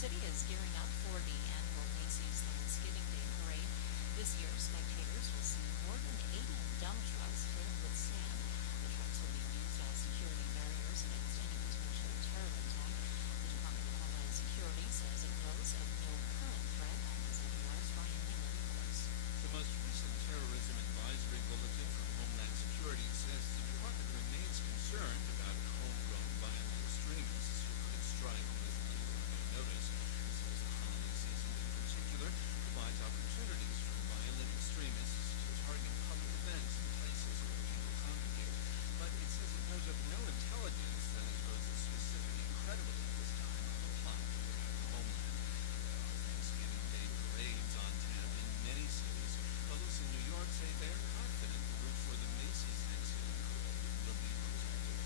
City is gearing up for the annual Macy's Thanksgiving Day Parade. This year, spectators will see more than 80 dump trucks filled with sand. The trucks will be used as security barriers against any potential terror attack. The Department of Homeland Security says it knows of no current threat, as NPR's Ryan Newman reports. The most recent terrorism advisory bulletin from Homeland Security says the department remains concerned about homegrown violent extremists who could strike with little or no notice. It says the holiday season in particular provides opportunities for violent extremists to target public events and places where people congregate. But it says it knows of no intelligence that is both specific and credible at this time of a plot to attack the homeland. There are Thanksgiving Day parades on tap in many cities. Police in New York say they are confident the route for the Macy's Thanksgiving Parade will be protected.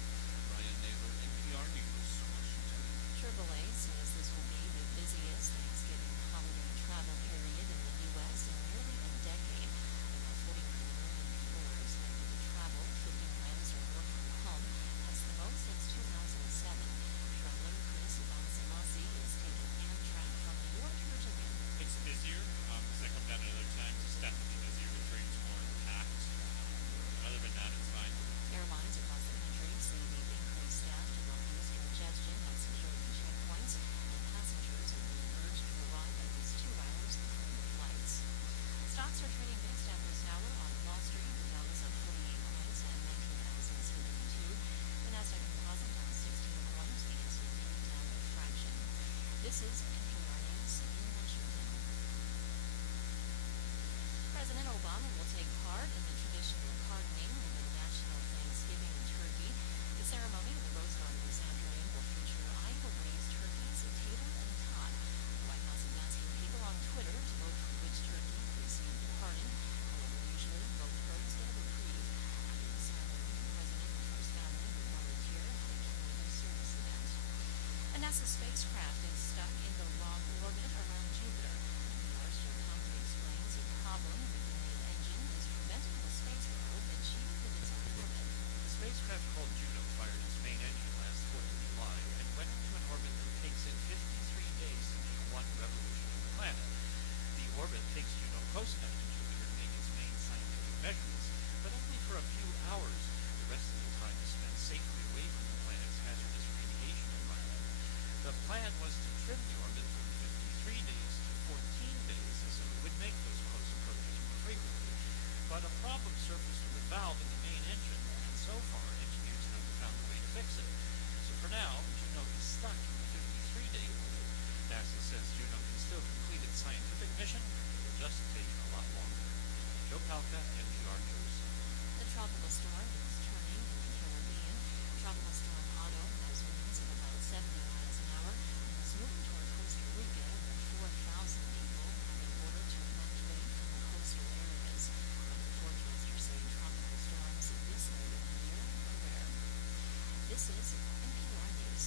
Ryan Neighbor, NPR News, Washington. AAA says this will be the busiest Thanksgiving holiday travel period in the U.S. in nearly a decade. About 49 million people are expected to travel 50 miles or more from home. That's the most since 2007. Traveler Chris Bonsamasi is taking Amtrak from New York to Virginia. It's busier. As I come down at other times, it's definitely busier. The train's more packed. Other than that, it's fine. Airlines across the country say they've increased staff to reduce congestion at security checkpoints, and passengers are being urged to arrive at least 2 hours before their flights. Stocks are trading mixed after this hour on Wall Street. The Dow is up 48 points at 19,072. The Nasdaq Composite down 16 points. The S&P down a fraction. This is NPR News in Washington. President Obama will take part in the traditional carving of the national Thanksgiving turkey. The ceremony in the Rose Garden this afternoon will feature Iowa-raised turkeys, a tater, and a tot. The White House is asking people on Twitter to vote for which turkey received the pardon. However, usually both birds get a reprieve. After the ceremony, the president and first family will volunteer at a community service event. A NASA spacecraft is stuck in the wrong orbit around Jupiter. NPR's Joe Palca explains a problem with the main engine is preventing the space probe achieving the desired orbit. The spacecraft called Juno fired its main engine last 4th of July and went into an orbit that takes it 53 days to make one revolution of the planet. The orbit takes Juno close enough to Jupiter to make its main scientific measurements, but only for a few hours. The rest of the time is spent safely away from the planet's hazardous radiation environment. The plan was to trim the orbit from 53 days to 14 days so it would make those close approaches more frequently. But a problem surfaced with the valve in the main engine, and so far engineers haven't found a way to fix it. So for now, Juno is stuck in the 53-day orbit. NASA says Juno can still complete its scientific mission, but it will just take a lot longer. Joe Palca, NPR News. The tropical storm is turning in the Caribbean. Tropical storm Otto has winds of about 70 miles an hour and is moving toward Costa Rica, where 4,000 people have been ordered to evacuate from the coastal areas. Other forecasters say tropical storms this late in the year are rare. This is NPR News.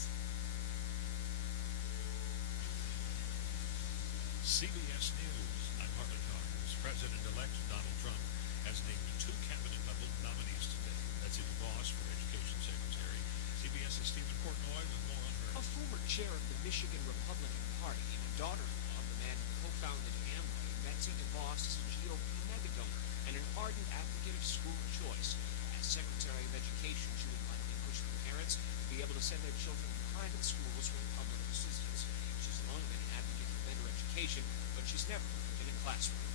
CBS News. I'm Harlan Collins. President-elect Donald Trump has named 2 cabinet-level nominees today. Betsy DeVos for Education Secretary. CBS's Stephen Portnoy with more on her. A former chair of the Michigan Republican Party and a daughter-in-law of the man who co-founded Amway, Betsy DeVos is a GOP mega-donor and an ardent advocate of school choice. As Secretary of Education, she would likely push for parents to be able to send their children to private schools with public assistance. She's long been an advocate for better education, but she's never worked in a classroom.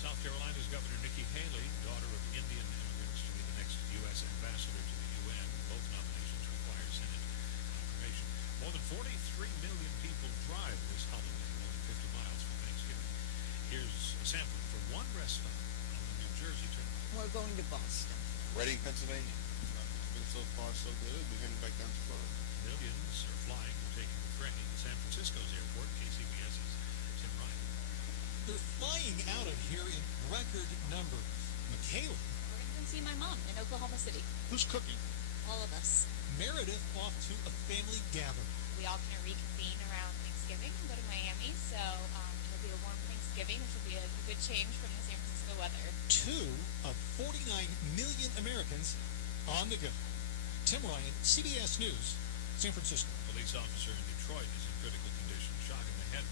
South Carolina's Governor Nikki Haley, daughter of Indian immigrants, to be the next U.S. ambassador to the UN. Both nominations require Senate confirmation. More than 43 million people drive this holiday, more than 50 miles from Thanksgiving. Here's a sampling from one restaurant on the New Jersey Turnpike. We're going to Boston. Reading, Pennsylvania. It's been so far so good. We're heading back down to Florida. Millions are flying or taking the train. San Francisco's airport, KCBS's Tim Ryan. They're flying out of here in record numbers. Michaela. We're going to go see my mom in Oklahoma City. Who's cooking? All of us. Meredith off to a family gathering. We all kind of reconvene around Thanksgiving and go to Miami, so it'll be a warm Thanksgiving, which will be a good change from the San Francisco weather. 2 of 49 million Americans on the go. Tim Ryan, CBS News, San Francisco. Police officer in Detroit is in critical condition, shot in the head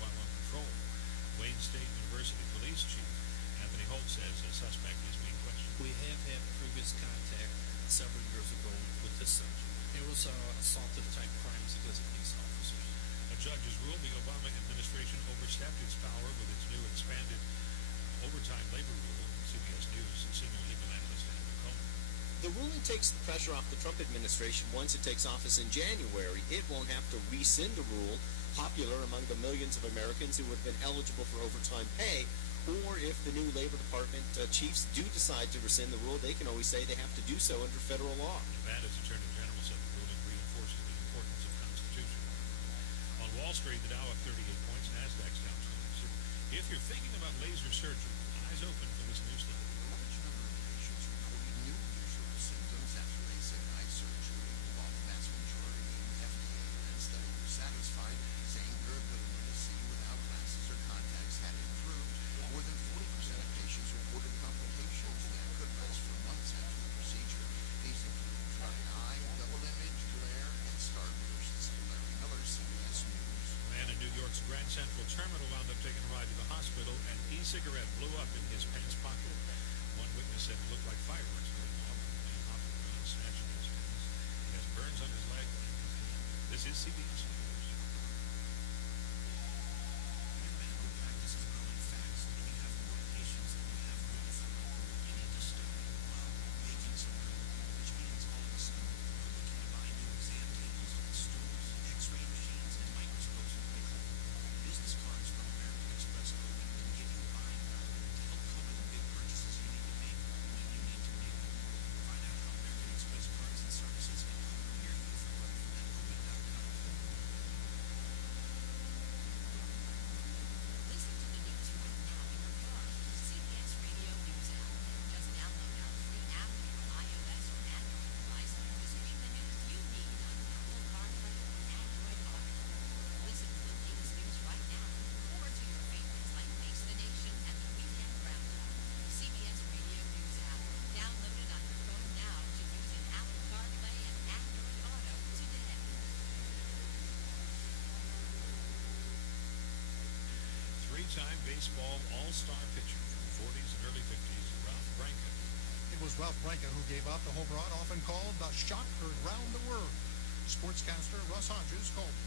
those assaultive-type crimes it does at police officers. A judge has ruled the Obama administration overstepped its power with its new expanded overtime labor rule. CBS News senior legal analyst Andrew Cohen. The ruling takes the pressure off the Trump administration once it takes office in January. It won't have to rescind a rule popular among the millions of Americans who would have been eligible for overtime pay. Or if the new Labor Department chiefs do decide to rescind the rule, they can always say they have to do so under federal law. Nevada's Attorney General said the ruling reinforces the importance of constitutional law. On Wall Street, the Dow up 38 points, Nasdaq's down 22. If you're thinking about laser surgery, eyes open for this news letter. A large number of patients reported new visual symptoms after LASIK eye surgery, while the vast majority in the FDA-led study were satisfied, saying their ability to see without glasses or contacts had improved. More than 40% of patients reported complications that could last for months after the procedure. These include dry eye, double image, glare, and starbursts. Larry Miller, CBS News. A man in New York's Grand Central Terminal wound up taking a ride to the hospital. An e-cigarette blew up in his pants pocket. One witness said it looked like fireworks going off. The man hopped around, snatching his pants. He has burns on his leg and his hand. This is CBS News. Your medical practice is growing fast, and you have more patients than you have rooms. You need to start, well, making some room, which means all of a sudden you're looking to buy new exam tables, stools, x-ray machines, and microscopes quickly. Business cards from American Express Coding can give you buying power to help cover the big purchases you need to make when you need to make them. Find out how American Express cards and services can help prepare you for growth at coding.com. Listen to the news right now in your car. CBS Radio News app. Just download our free app to your iOS or Android device to stream the news you need on Apple CarPlay or Android Auto. Listen to the latest news right now, or to your favorites like Face the Nation and the Weekend Roundup. CBS Radio News app. Download it on your phone now to use in Apple CarPlay and Android Auto today. Three-time baseball all-star pitcher from the 40s and early 50s, Ralph Branca. It was Ralph Branca who gave up the home run, often called the shot heard round the world. Sportscaster Russ Hodges called it.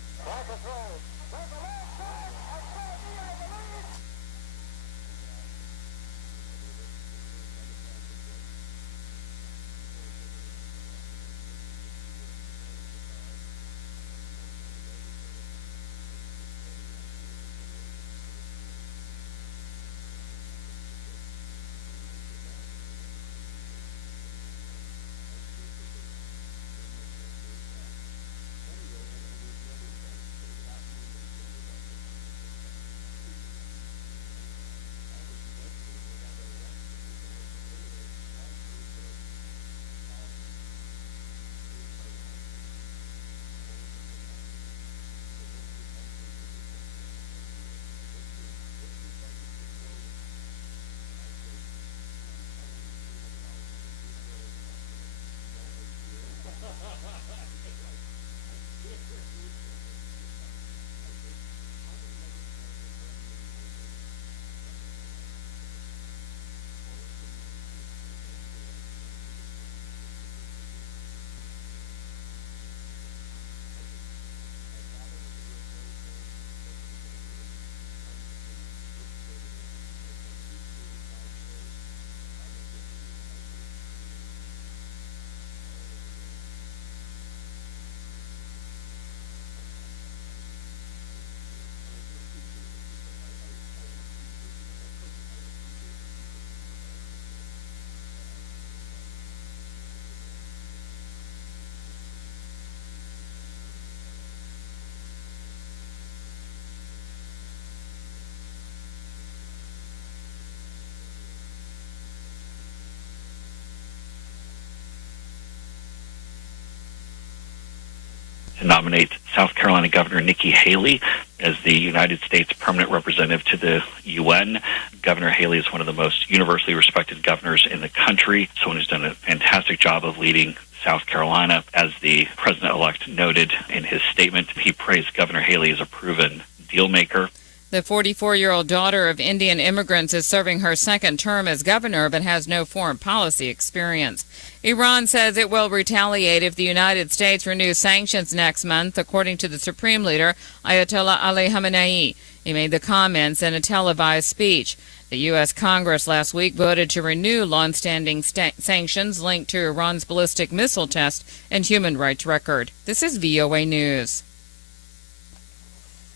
to nominate South Carolina Governor Nikki Haley as the United States permanent representative to the UN. Governor Haley is one of the most universally respected governors in the country, someone who's done a fantastic job of leading South Carolina. As the president-elect noted in his statement, he praised Governor Haley as a proven deal maker. The 44-year-old daughter of Indian immigrants is serving her second term as governor but has no foreign policy experience. Iran says it will retaliate if the United States renews sanctions next month, according to the Supreme Leader, Ayatollah Ali Khamenei. He made the comments in a televised speech. The U.S. Congress last week voted to renew long-standing sanctions linked to Iran's ballistic missile test and human rights record. This is VOA News.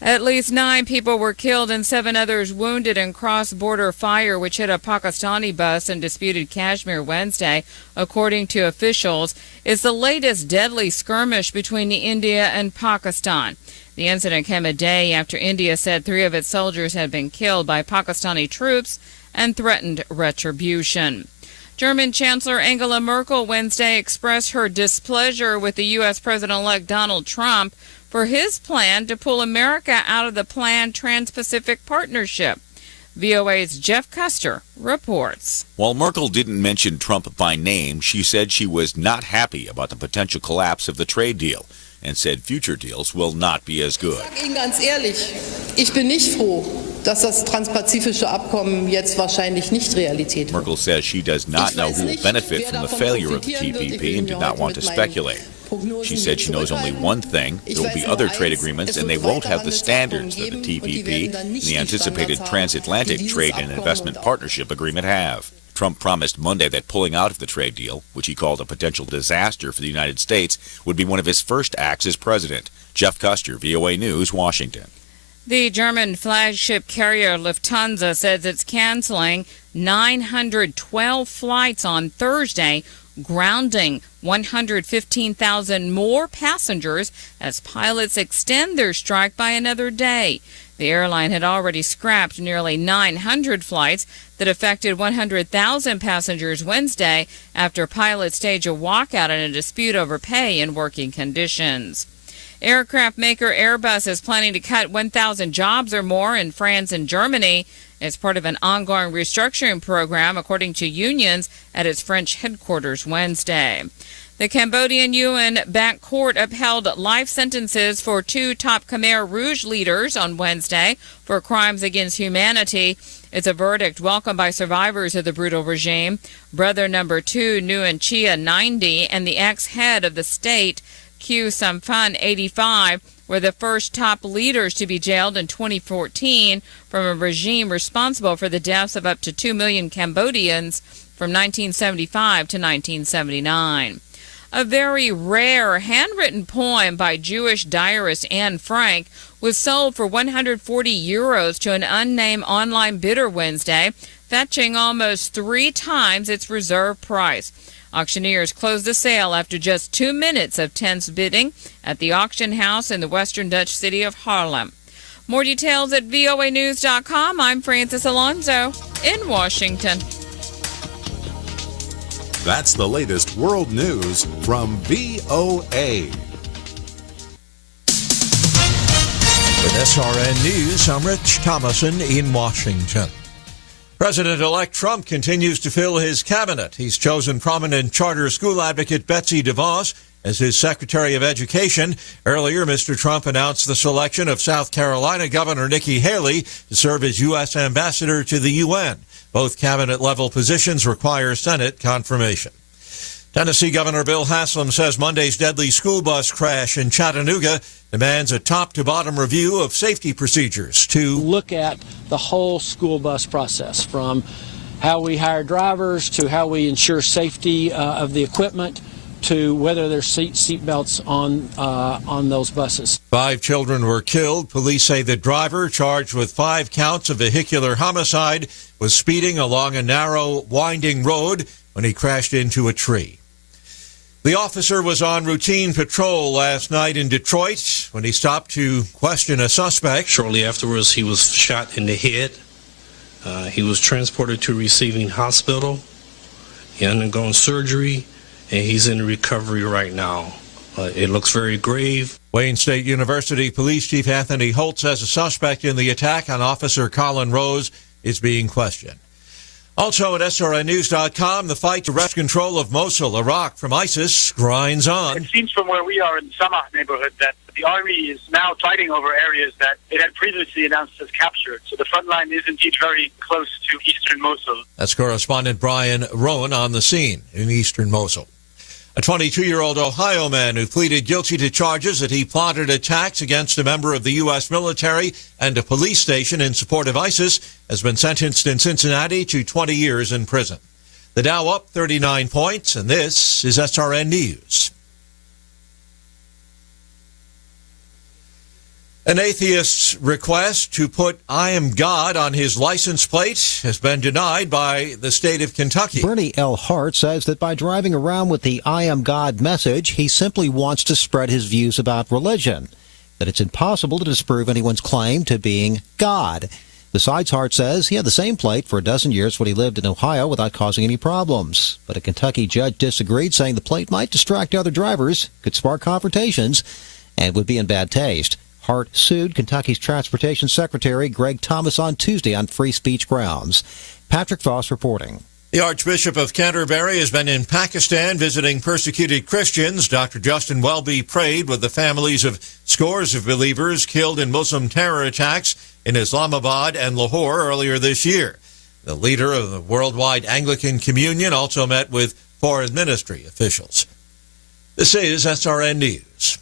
At least 9 people were killed and 7 others wounded in cross-border fire which hit a Pakistani bus in disputed Kashmir Wednesday, according to officials. It's the latest deadly skirmish between India and Pakistan. The incident came a day after India said 3 of its soldiers had been killed by Pakistani troops and threatened retribution. German Chancellor Angela Merkel Wednesday expressed her displeasure with the U.S. President-elect Donald Trump for his plan to pull America out of the planned Trans-Pacific Partnership. VOA's Jeff Custer reports. While Merkel didn't mention Trump by name, she said she was not happy about the potential collapse of the trade deal and said future deals will not be as good. Ich sage Ihnen ganz ehrlich, ich bin nicht froh, dass das transpazifische Abkommen jetzt wahrscheinlich nicht Realität wird. Merkel says she does not know who will benefit from the failure of the TPP and did not want to speculate. She said she knows only one thing: there will be other trade agreements and they won't have the standards that the TPP and the anticipated Transatlantic Trade and Investment Partnership Agreement have. Trump promised Monday that pulling out of the trade deal, which he called a potential disaster for the United States, would be one of his first acts as president. Jeff Custer, VOA News, Washington. The German flagship carrier Lufthansa says it's canceling 912 flights on Thursday, grounding 115,000 more passengers as pilots extend their strike by another day. The airline had already scrapped nearly 900 flights that affected 100,000 passengers Wednesday after pilots staged a walkout in a dispute over pay and working conditions. Aircraft maker Airbus is planning to cut 1,000 jobs or more in France and Germany as part of an ongoing restructuring program, according to unions at its French headquarters Wednesday. The Cambodian UN-backed court upheld life sentences for 2 top Khmer Rouge leaders on Wednesday for crimes against humanity. It's a verdict welcomed by survivors of the brutal regime. Brother number 2, Nguyen Chia, 90, and the ex-head of the state, Khieu Samphan, 85, were the first top leaders to be jailed in 2014 from a regime responsible for the deaths of up to 2 million Cambodians from 1975 to 1979. A very rare handwritten poem by Jewish diarist Anne Frank was sold for 140 euros to an unnamed online bidder Wednesday, fetching almost 3 times its reserve price. Auctioneers closed the sale after just 2 minutes of tense bidding at the auction house in the western Dutch city of Haarlem. More details at voanews.com. I'm Frances Alonso in Washington. That's the latest world news from VOA. With SRN News, I'm Rich Thomason in Washington. President-elect Trump continues to fill his cabinet. He's chosen prominent charter school advocate Betsy DeVos as his Secretary of Education. Earlier, Mr. Trump announced the selection of South Carolina Governor Nikki Haley to serve as U.S. Ambassador to the UN. Both cabinet-level positions require Senate confirmation. Tennessee Governor Bill Haslam says Monday's deadly school bus crash in Chattanooga demands a top-to-bottom review of safety procedures to look at the whole school bus process, from how we hire drivers to how we ensure safety of the equipment to whether there's seat belts on those buses. 5 children were killed. Police say the driver, charged with 5 counts of vehicular homicide, was speeding along a narrow, winding road when he crashed into a tree. The officer was on routine patrol last night in Detroit when he stopped to question a suspect. Shortly afterwards, he was shot in the head. He was transported to receiving hospital. He undergone surgery, and he's in recovery right now. It looks very grave. Wayne State University Police Chief Anthony Holt says a suspect in the attack on Officer Colin Rose is being questioned. Also at srnnews.com, the fight to wrest control of Mosul, Iraq, from ISIS grinds on. It seems from where we are in the Samah neighborhood that the army is now fighting over areas that it had previously announced as captured. So the front line is indeed very close to eastern Mosul. That's correspondent Brian Rowan on the scene in eastern Mosul. A 22-year-old Ohio man who pleaded guilty to charges that he plotted attacks against a member of the U.S. military and a police station in support of ISIS has been sentenced in Cincinnati to 20 years in prison. The Dow up 39 points, and this is SRN News. An atheist's request to put "I am God" on his license plate has been denied by the state of Kentucky. Bernie L. Hart says that by driving around with the "I am God" message, he simply wants to spread his views about religion, that it's impossible to disprove anyone's claim to being God. Besides, Hart says he had the same plate for a dozen years when he lived in Ohio without causing any problems. But a Kentucky judge disagreed, saying the plate might distract other drivers, could spark confrontations, and would be in bad taste. Hart sued Kentucky's Transportation Secretary Greg Thomas on Tuesday on free speech grounds. Patrick Voss reporting. The Archbishop of Canterbury has been in Pakistan visiting persecuted Christians. Dr. Justin Welby prayed with the families of scores of believers killed in Muslim terror attacks in Islamabad and Lahore earlier this year. The leader of the Worldwide Anglican Communion also met with foreign ministry officials. This is SRN News.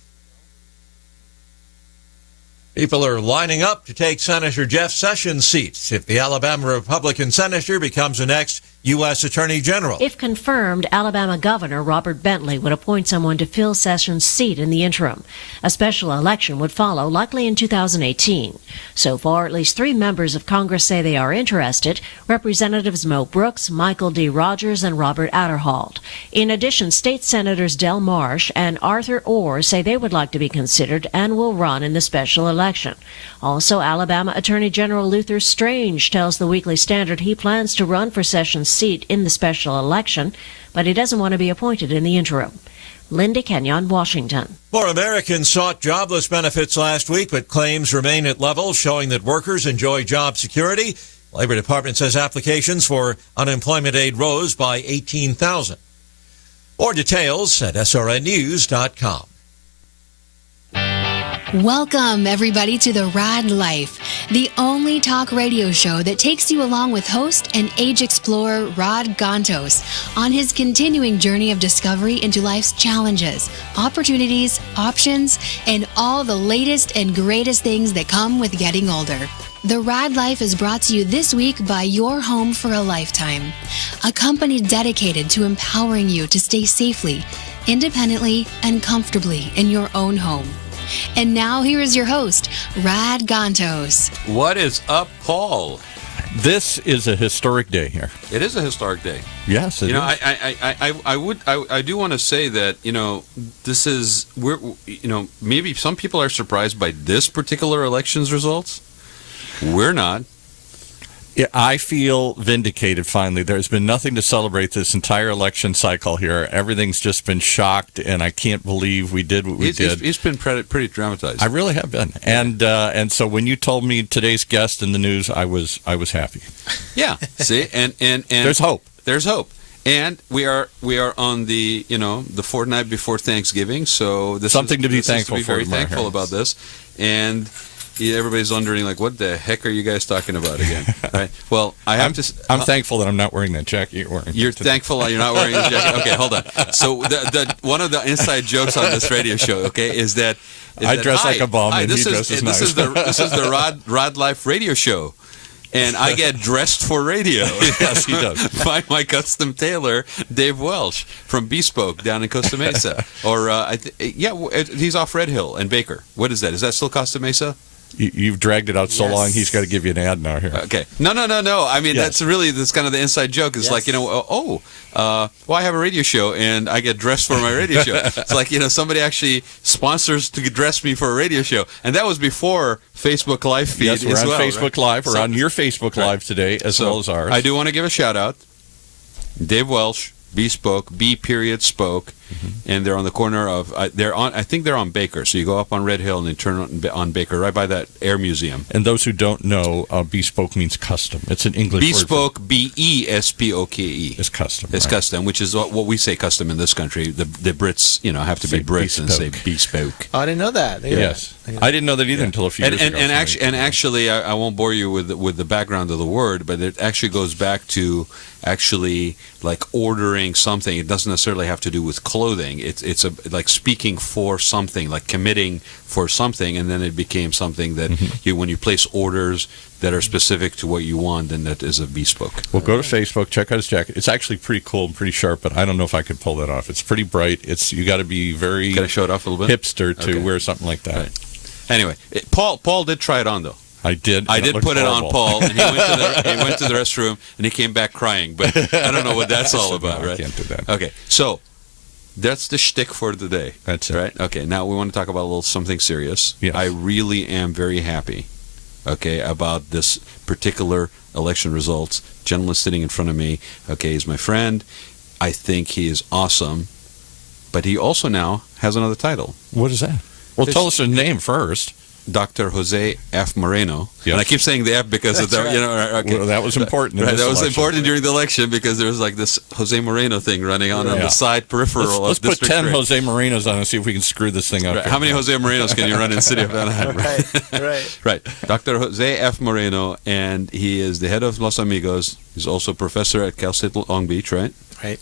People are lining up to take Senator Jeff Sessions' seat if the Alabama Republican senator becomes the next U.S. Attorney General. If confirmed, Alabama Governor Robert Bentley would appoint someone to fill Sessions' seat in the interim. A special election would follow, likely in 2018. So far, at least 3 members of Congress say they are interested: Representatives Mo Brooks, Michael D. Rogers, and Robert Adderholt. In addition, state senators Del Marsh and Arthur Orr say they would like to be considered and will run in the special election. Also, Alabama Attorney General Luther Strange tells the Weekly Standard he plans to run for Sessions' seat in the special election, but he doesn't want to be appointed in the interim. Linda Kenyon, Washington. More Americans sought jobless benefits last week, but claims remain at levels showing that workers enjoy job security. Labor Department says applications for unemployment aid rose by 18,000. More details at srnnews.com. Welcome, everybody, to the Rad Life, the only talk radio show that takes you along with host and age explorer Rad Gantos on his continuing journey of discovery into life's challenges, opportunities, options, and all the latest and greatest things that come with getting older. The Rad Life is brought to you this week by Your Home for a Lifetime, a company dedicated to empowering you to stay safely, independently, and comfortably in your own home. And now here is your host, Rad Gantos. What is up, Paul? This is a historic day here. It is a historic day. Yes, it is. I do want to say that, this is, maybe some people are surprised by this particular election's results. We're not. I feel vindicated, finally. There's been nothing to celebrate this entire election cycle here. Everything's just been shocked, and I can't believe we did what we did. It's been pretty dramatized. I really have been. And so when you told me today's guest in the news, I was happy. Yeah. See, and there's hope. There's hope. And we are on the the fortnight before Thanksgiving, so this something to be thankful for. Very thankful about this, and everybody's wondering, like, what the heck are you guys talking about again? Right? Well, I'm thankful that I'm not wearing that jacket you're wearing. You're thankful you're not wearing the jacket? Okay, hold on. So the one of the inside jokes on this radio show, okay, is that I dress like a bum and he dresses nice. This is the Raad Life Radio Show. And I get dressed for radio. Yes, he does. By my custom tailor, Dave Welsh from Bespoke down in Costa Mesa. Or, he's off Red Hill and Baker. What is that? Is that still Costa Mesa? You've dragged it out so long, he's got to give you an ad now here. Okay. No. I mean, that's kind of the inside joke. It's like, I have a radio show and I get dressed for my radio show. It's like, somebody actually sponsors to dress me for a radio show. And that was before Facebook Live feed as well. Yes, we're on Facebook Live. We're on your Facebook Live today as well as ours. I do want to give a shout out. Dave Welsh, Bespoke, B.Spoke. and they're on the corner of I think they're on Baker. So you go up on Red Hill and then turn on Baker, right by that Air Museum. And those who don't know, bespoke means custom. It's an English bespoke, word. Bespoke. Is custom. It's right. custom, which is what we say custom in this country. The Brits, have to be Brits and say bespoke. Oh, I didn't know that. Yes, I didn't know that either until a few years ago. Actually, I won't bore you with the background of the word, but it actually goes back to actually like ordering something. It doesn't necessarily have to do with clothing. It's like speaking for something, like committing for something, and then it became something that when you place orders that are specific to what you want, then that is a bespoke. Well, go to Facebook, check out his jacket. It's actually pretty cool and pretty sharp, but I don't know if I could pull that off. It's pretty bright. You got to be very Gotta show it off a little bit? hipster to wear something like that. Right. Anyway, Paul did try it on though. I did put it on Paul, and he went to the restroom, and he came back crying. But I don't know what that's all about, right? I can't do that. Okay, so that's the shtick for today. That's it. Right? Okay, now we want to talk about a little something serious. Yes. I really am very happy, about this particular election results. Gentleman sitting in front of me, he's my friend. I think he is awesome, but he also now has another title. What is that? Well, tell us his name first. Dr. Jose F. Moreno. Yes. And I keep saying the F because of that. Right. Well, that was important. Right, that was important during the election because there was like this Jose Moreno thing running on the side peripheral. Let's of put 10 3. Jose Morenos on and see if we can screw this thing up. Right. How many Jose Morenos can you run in the city of Anaheim? Right. Dr. Jose F. Moreno, and he is the head of Los Amigos. He's also a professor at Cal State Long Beach, right? Right.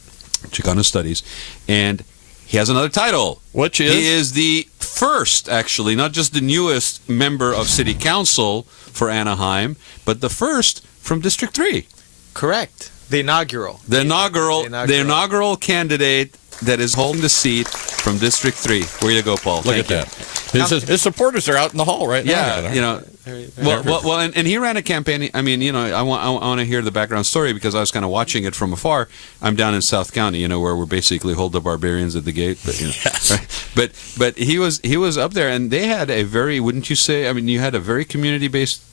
Chicano Studies. And he has another title. Which is? He is the first, actually, not just the newest member of City Council for Anaheim, but the first from District 3. Correct. The inaugural. The inaugural candidate that is holding the seat from District 3. Way to go, Paul. Look at that. His supporters are out in the hall right now. Yeah, Well, and he ran a campaign. I mean, I want to hear the background story because I was kind of watching it from afar. I'm down in South County, where we're basically hold the barbarians at the gate. But, yes. Right? But he was up there, and they had a very, wouldn't you say? I mean, you had a very community-based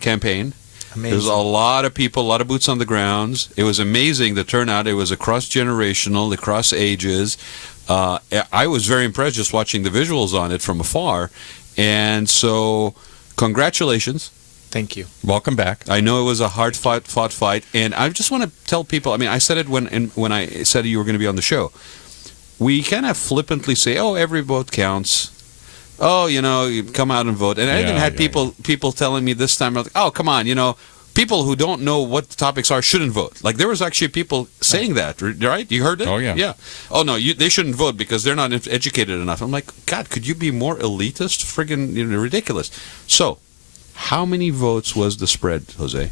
campaign. Amazing. There's a lot of people, a lot of boots on the grounds. It was amazing, the turnout. It was across generational, across ages. I was very impressed just watching the visuals on it from afar. And so, congratulations. Thank you. Welcome back. I know it was a hard fought fight. And I just want to tell people, I mean, I said it when I said you were going to be on the show. We kind of flippantly say, oh, every vote counts. Oh, you come out and vote. And I even had people telling me this time, like, oh, come on, people who don't know what the topics are shouldn't vote. Like, there was actually people saying that, right? You heard it? Oh, yeah. Yeah. Oh, no, they shouldn't vote because they're not educated enough. I'm like, God, could you be more elitist? Friggin' ridiculous. So, how many votes was the spread, Jose?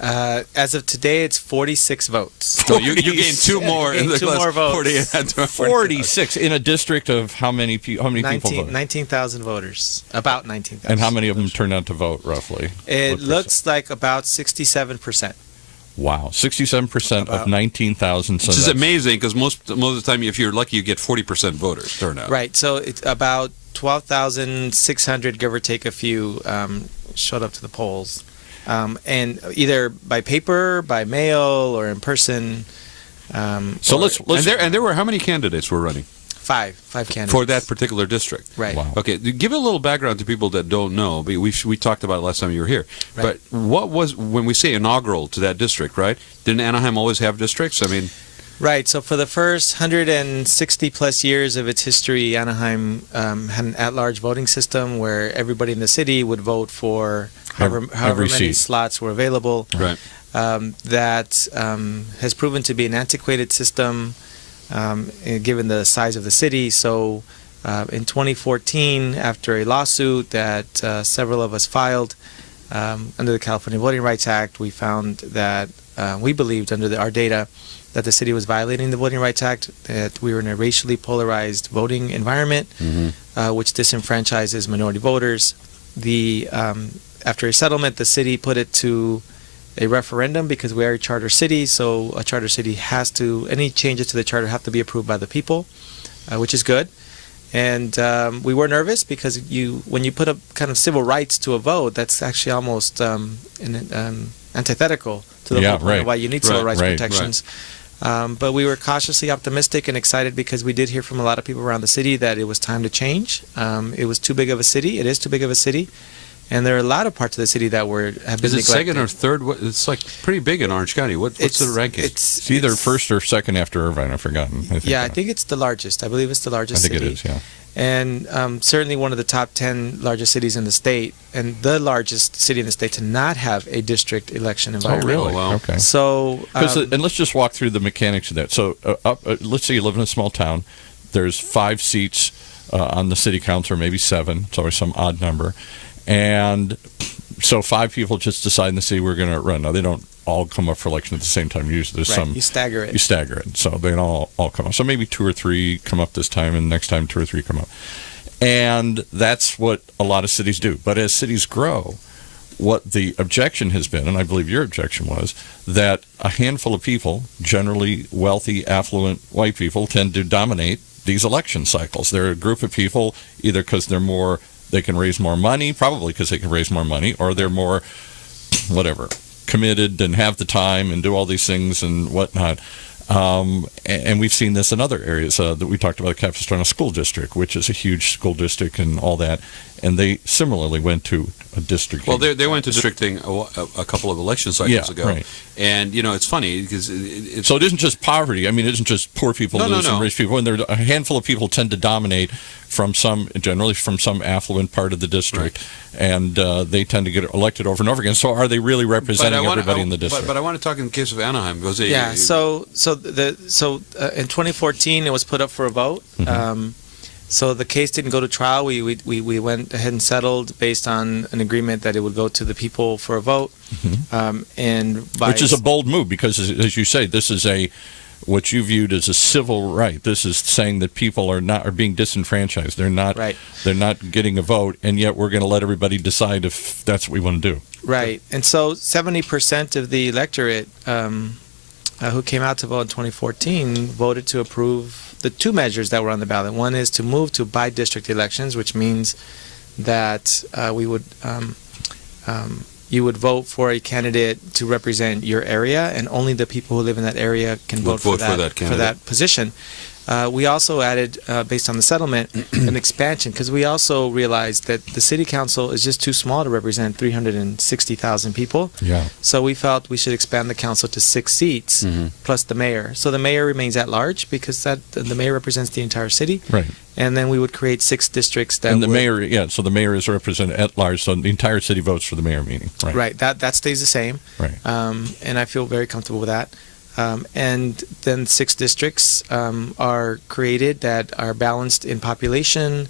As of today, it's 46 votes. So you gained two more in the two class. more votes. 46 in a district of how many people voted? 19,000 voters. About 19,000. And how many of them turned out to vote, roughly? It looks like about 67%. Wow, 67% of 19,000. Which is amazing because most of the time, if you're lucky, you get 40% voters turnout. Right. So it's about 12,600, give or take a few, showed up to the polls. And either by paper, by mail, or in person. So let's and there were how many candidates were running? Five candidates for that particular district. Right. Wow. Okay, give a little background to people that don't know. We talked about it last time you were here. Right. But what was when we say inaugural to that district? Right? Didn't Anaheim always have districts? I mean. Right. So for the first 160 plus years of its history, Anaheim had an at-large voting system where everybody in the city would vote for however many slots were available. Right. That has proven to be an antiquated system given the size of the city. So in 2014, after a lawsuit that several of us filed under the California Voting Rights Act, we found that we believed under our data that the city was violating the Voting Rights Act, that we were in a racially polarized voting environment, which disenfranchises minority voters. After a settlement, the city put it to a referendum because we are a charter city, so a charter city any changes to the charter have to be approved by the people, which is good. And we were nervous because when you put up kind of civil rights to a vote, that's actually almost antithetical to the whole point of why you need civil rights protections. But we were cautiously optimistic and excited because we did hear from a lot of people around the city that it was time to change. It was too big of a city. It is too big of a city. And there are a lot of parts of the city that have been neglected. Is it second or third? It's like pretty big in Orange County. What's the ranking? It's either first or second after Irvine. I've forgotten. I think it's the largest. I believe it's the largest city. I think it is, yeah. And certainly one of the top 10 largest cities in the state, and the largest city in the state to not have a district election environment. Oh, really? Wow. Okay. So, and let's just walk through the mechanics of that. So, let's say you live in a small town. There's 5 seats on the city council, or maybe 7. It's always some odd number. And so 5 people just decide in the city we're going to run. Now, they don't all come up for election at the same time. Usually there's some... You stagger it. You stagger it. So they don't all come up. So maybe 2 or 3 come up this time, and next time 2 or 3 come up. And that's what a lot of cities do. But as cities grow, what the objection has been, and I believe your objection was, that a handful of people, generally wealthy, affluent white people, tend to dominate these election cycles. They're a group of people either because they can raise more money, probably because they can raise more money, or they're more, committed and have the time and do all these things and whatnot. And we've seen this in other areas that we talked about, the Capistrano School District, which is a huge school district and all that. And they similarly went to a district. Well, they went to districting a couple of election cycles ago. Right. And, it's funny because... So it isn't just poverty. I mean, it isn't just poor people losing rich people. And there a handful of people tend to dominate generally from some affluent part of the district. Right. And they tend to get elected over and over again. So are they really representing everybody in the district? But I want to talk in the case of Anaheim. Because So in 2014, it was put up for a vote. Mm-hmm. So the case didn't go to trial. We went ahead and settled based on an agreement that it would go to the people for a vote. Mm-hmm. Which is a bold move because, as you say, this is what you viewed as a civil right. This is saying that people are being disenfranchised. They're not getting a vote, and yet we're going to let everybody decide if that's what we want to do. Right. And so 70% of the electorate who came out to vote in 2014 voted to approve the 2 measures that were on the ballot. One is to move to by-district elections, which means that you would vote for a candidate to represent your area, and only the people who live in that area can vote for that position. We also added, based on the settlement, an expansion, because we also realized that the city council is just too small to represent 360,000 people. Yeah. So we felt we should expand the council to 6 seats, plus the mayor. So the mayor remains at large, because the mayor represents the entire city. Right. And then we would create 6 districts that and the mayor, so the mayor is represented at large, so the entire city votes for the mayor meeting. Right. Right. That stays the same. Right. And I feel very comfortable with that. And then 6 districts are created that are balanced in population,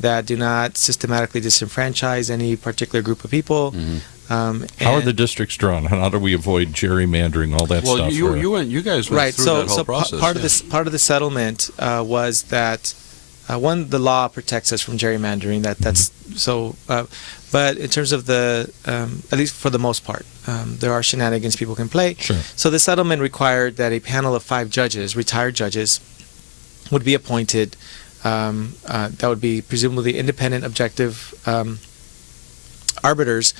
that do not systematically disenfranchise any particular group of people. Mm-hmm. How are the districts drawn? How do we avoid gerrymandering, all that stuff? Well, you guys went through that whole process. Part of the settlement was that one, the law protects us from gerrymandering. That's so. But in terms of at least for the most part, there are shenanigans people can play. Sure. So the settlement required that a panel of 5 judges, retired judges, would be appointed. That would be presumably independent, objective arbiters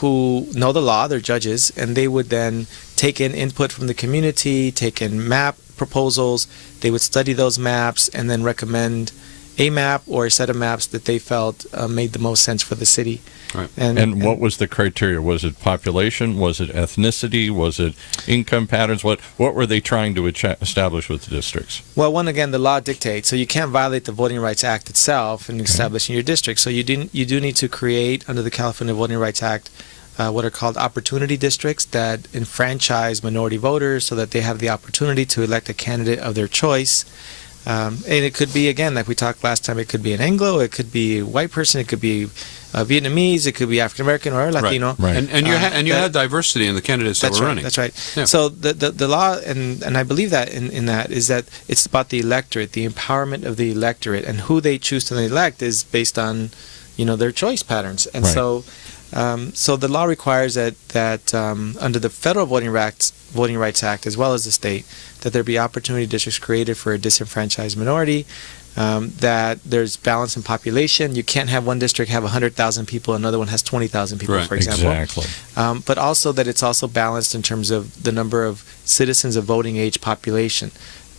who know the law. They're judges, and they would then take in input from the community, take in map proposals. They would study those maps and then recommend a map or a set of maps that they felt made the most sense for the city. Right. And what was the criteria? Was it population? Was it ethnicity? Was it income patterns? What were they trying to establish with the districts? Well, again, the law dictates, so you can't violate the Voting Rights Act itself in establishing your district. So you do need to create, under the California Voting Rights Act, what are called opportunity districts that enfranchise minority voters so that they have the opportunity to elect a candidate of their choice. And it could be, again, like we talked last time, it could be an Anglo, it could be a white person, it could be Vietnamese, it could be African American or Latino. Right. And you had diversity in the candidates that were running. That's right. Yeah. So the law, and I believe that in that, is that it's about the electorate, the empowerment of the electorate, and who they choose to elect is based on, their choice patterns. And so the law requires that under the federal Voting Rights Act, as well as the state, that there be opportunity districts created for a disenfranchised minority. that there's balance in population. You can't have one district have 100,000 people, another one has 20,000 people, Right. for example. Exactly. But also that it's also balanced in terms of the number of citizens of voting age population.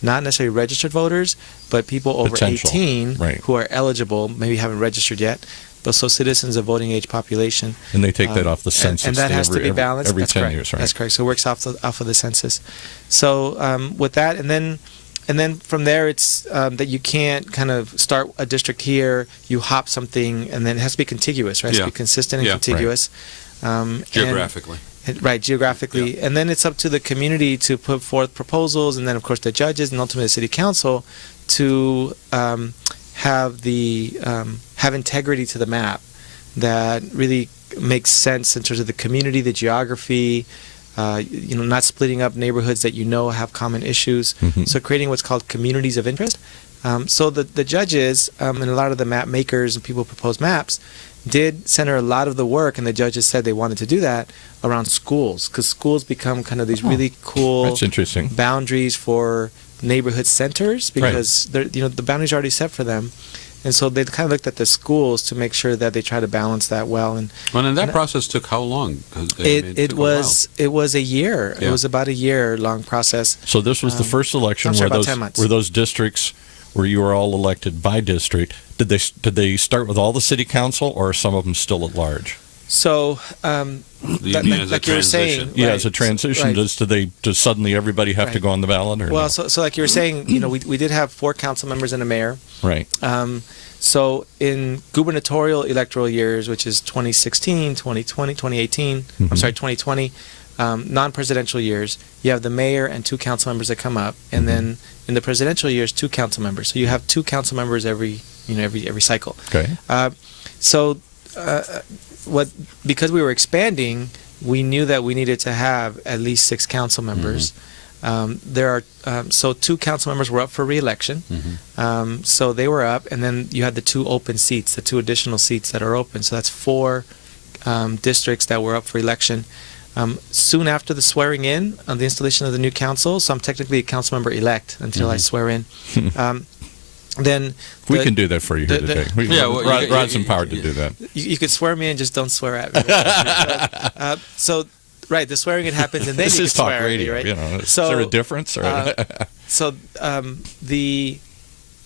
Not necessarily registered voters, but people over Potential. 18 Right. who are eligible, maybe haven't registered yet, but so citizens of voting age population. And they take that off the census And that has to be every balanced. every That's 10 correct. years, right? That's correct. So it works off of the census. So with that, and then from there, it's that you can't kind of start a district here, you hop something, and then it has to be contiguous, right? It has to be consistent and contiguous. Geographically. Right, geographically. And then it's up to the community to put forth proposals, and then, of course, the judges and ultimately the city council to have integrity to the map that really makes sense in terms of the community, the geography, not splitting up neighborhoods that have common issues. So creating what's called communities of interest. So the judges and a lot of the map makers and people who propose maps did center a lot of the work, and the judges said they wanted to do that around schools, because schools become kind of these really cool That's interesting. boundaries for neighborhood centers, because they're, the boundaries are already set for them. And so they kind of looked at the schools to make sure that they try to balance that well. And that process took how long? 'Cause, it was a year. Yeah. It was about a year long process. So this was the first election I'm sorry, where about 10 months. those districts where you were all elected by district. Did they start with all the city council, or are some of them still at large? So like you were saying, as a transition, does suddenly everybody have to go on the ballot? Or well, no? so like you were saying, we did have 4 council members and a mayor. Right. So in gubernatorial electoral years, which is 2016, 2020, 2018, I'm sorry, 2020, non-presidential years, you have the mayor and 2 council members that come up, and then in the presidential years, 2 council members. So you have 2 council members every cycle. Okay. Because we were expanding, we knew that we needed to have at least 6 council members. So 2 council members were up for re-election. So they were up, and then you had the 2 open seats, the 2 additional seats that are open. So that's 4 districts that were up for election. Soon after the swearing in on the installation of the new council, so I'm technically a council member elect until I swear in. Then we can do that for you here today. Rod's empowered to do that. You could swear me in, just don't swear at me. Right, the swearing in happens, and then this you is can talk swear radio. at me, right? Is there a difference? Or?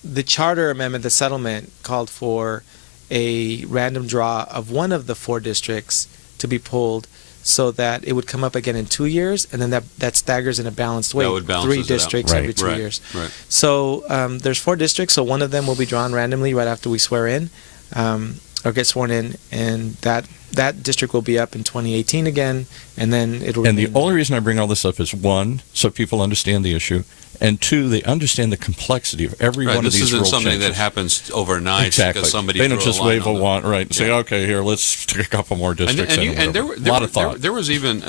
The charter amendment, the settlement, called for a random draw of one of the 4 districts to be pulled, so that it would come up again in 2 years, and then that staggers in a balanced way. 3 districts every 2 years. Right. So there's 4 districts, so one of them will be drawn randomly right after we swear in, or get sworn in, and that district will be up in 2018 again, and then it'll. And the only reason I bring all this up is 1, so people understand the issue, and 2, they understand the complexity of every one of these rule This isn't something changes. that happens overnight Exactly. because somebody They don't drew just a line wave a on wand, right, and say, okay, here, let's stick a couple more districts in. And there a lot of thought. There was even,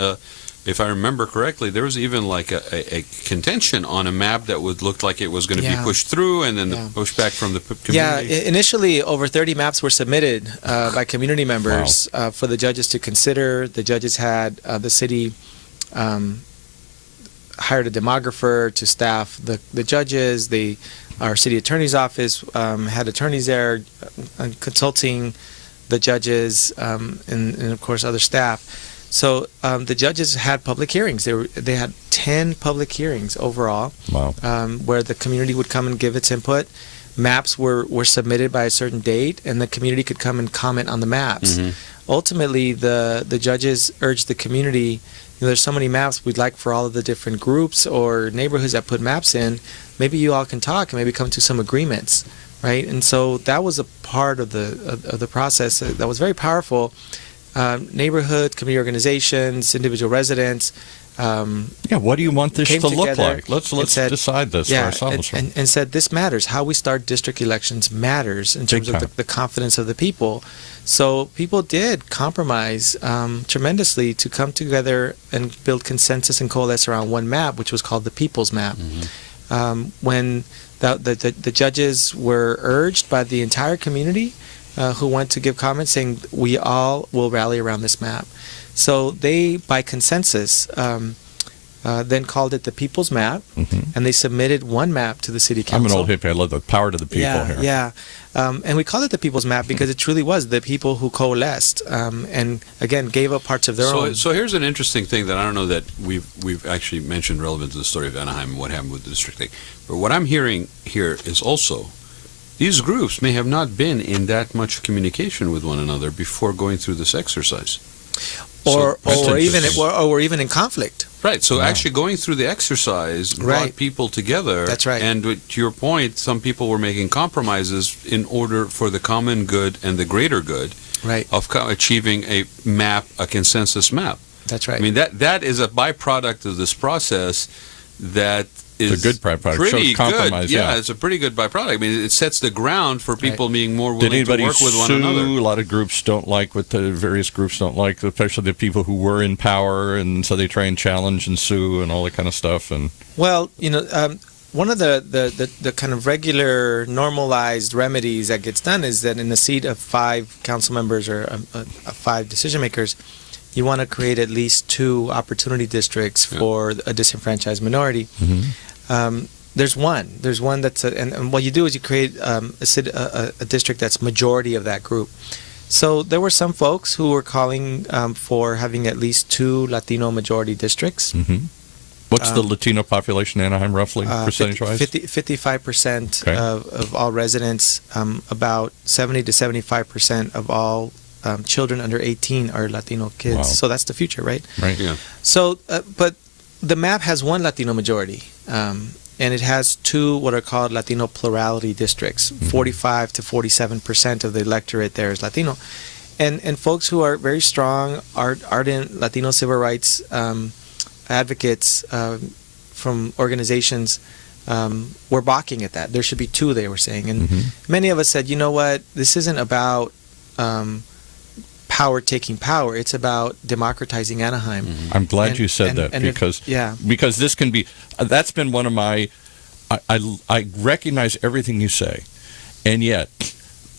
if I remember correctly, there was even like a contention on a map that looked like it was going to be pushed through, and then the pushback from the community. Yeah, initially over 30 maps were submitted by community members for the judges to consider. The judges had the city hired a demographer to staff the judges. Our city attorney's office had attorneys there consulting the judges and of course other staff. So the judges had public hearings. They had 10 public hearings overall, where the community would come and give its input. Maps were submitted by a certain date, and the community could come and comment on the maps. Ultimately, the judges urged the community, there's so many maps we'd like for all of the different groups or neighborhoods that put maps in. Maybe you all can talk and maybe come to some agreements, right? And so that was a part of the process that was very powerful. Neighborhood, community organizations, individual residents. What do you want this to look like? Let's decide this for ourselves. And said this matters. How we start district elections matters in terms of the confidence of the people. So people did compromise tremendously to come together and build consensus and coalesce around one map, which was called the People's Map. When the judges were urged by the entire community who went to give comments, saying we all will rally around this map. So they, by consensus, then called it the People's Map, and they submitted one map to the city council. I'm an old hippie. I love the power to the people here. Yeah. And we called it the People's Map because it truly was the people who coalesced and, again, gave up parts of their own. So here's an interesting thing that I don't know that we've actually mentioned relevant to the story of Anaheim and what happened with the district thing. But what I'm hearing here is also these groups may have not been in that much communication with one another before going through this exexercise. Or even in conflict. Right. So actually going through the exercise brought people together. That's right. And to your point, some people were making compromises in order for the common good and the greater good of achieving a map, a consensus map. That's right. I mean, that is a byproduct of this process that is a good byproduct. Pretty Shows compromise, good. Yeah, it's a pretty good byproduct. I mean, it sets the ground for people being more Did willing to anybody work with one sue? another. A lot of groups don't like what the various groups don't like, especially the people who were in power, and so they try and challenge and sue and all that kind of stuff. And well, one of the kind of regular normalized remedies that gets done is that in a seat of 5 council members or 5 decision makers, you want to create at least 2 opportunity districts for a disenfranchised minority. There's one that's and what you do is you create a district that's majority of that group. So there were some folks who were calling for having at least 2 Latino majority districts. What's the Latino population in Anaheim, roughly, percentage-wise? 55% of all residents, about 70 to 75% of all children under 18 are Latino kids. Wow. So that's the future, right? Right. Yeah. So, but the map has 1 Latino majority, and it has 2 what are called Latino plurality districts. 45 to 47% of the electorate there is Latino. And folks who are very strong, ardent Latino civil rights advocates from organizations were balking at that. There should be 2, they were saying. And many of us said, you know what, this isn't about power taking power. It's about democratizing Anaheim. I'm glad you said that because this can be. That's been one of my. I recognize everything you say, and yet,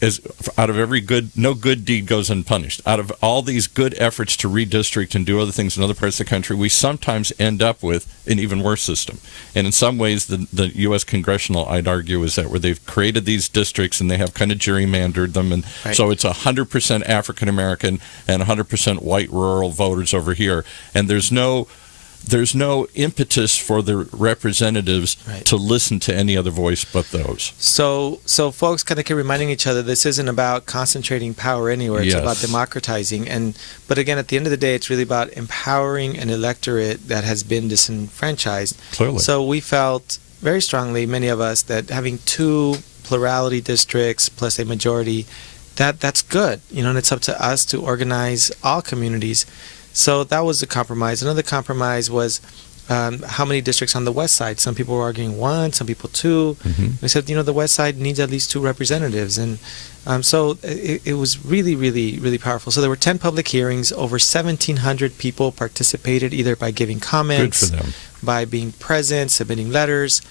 as out of every good, no good deed goes unpunished. Out of all these good efforts to redistrict and do other things in other parts of the country, we sometimes end up with an even worse system. And in some ways, the U.S. congressional, I'd argue, is that where they've created these districts and they have kind of gerrymandered them, and so it's 100% African American and 100% white rural voters over here, and there's no impetus for the representatives to listen to any other voice but those. So folks kind of keep reminding each other this isn't about concentrating power anywhere. It's about democratizing. But again, at the end of the day, it's really about empowering an electorate that has been disenfranchised. Clearly. So we felt very strongly, many of us, that having 2 plurality districts plus a majority, that's good. And it's up to us to organize all communities. So that was the compromise. Another compromise was how many districts on the west side. Some people were arguing 1, some people 2. We said, the west side needs at least 2 representatives. And so it was really, really, really powerful. So there were 10 public hearings. Over 1,700 people participated either by giving comments, Good for them. by being present, submitting letters.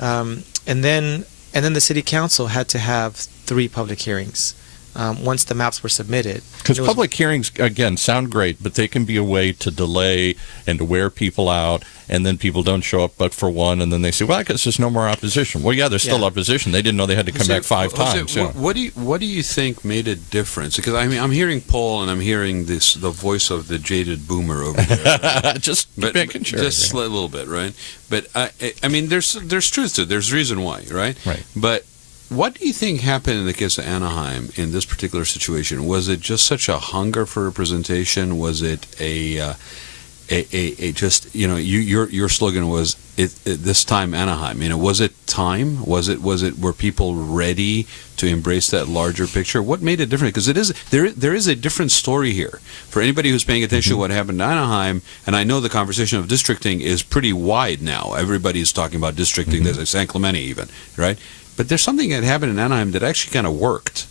And then the city council had to have 3 public hearings. Once the maps were submitted. Because public hearings, again, sound great, but they can be a way to delay and to wear people out, and then people don't show up but for one, and then they say, well, I guess there's no more opposition. Well, yeah, there's still opposition. They didn't know they had to come back 5 times. What do you think made a difference? Because I'm hearing Paul and I'm hearing the voice of the jaded boomer over there. Just making sure. Just a little bit, right? But I mean, there's truth to it. There's reason why, right? Right. But what do you think happened in the case of Anaheim in this particular situation? Was it just such a hunger for representation? Was it a just your slogan was this time Anaheim? Was it time? Was it were people ready to embrace that larger picture? What made it different? Because there is a different story here for anybody who's paying attention to what happened in Anaheim. And I know the conversation of districting is pretty wide now. Everybody's talking about districting. There's San Clemente even, right? But there's something that happened in Anaheim that actually kind of worked.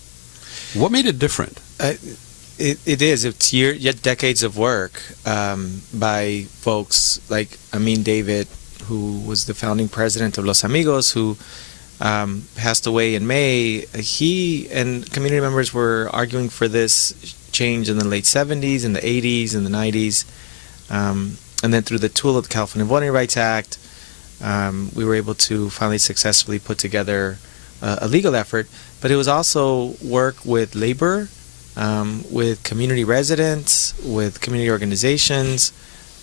What made it different? It is. It's yet decades of work by folks like Amin David, who was the founding president of Los Amigos, who passed away in May. He and community members were arguing for this change in the late 70s, in the 80s, in the 90s. And then through the tool of the California Voting Rights Act, we were able to finally successfully put together a legal effort. But it was also work with labor, with community residents, with community organizations.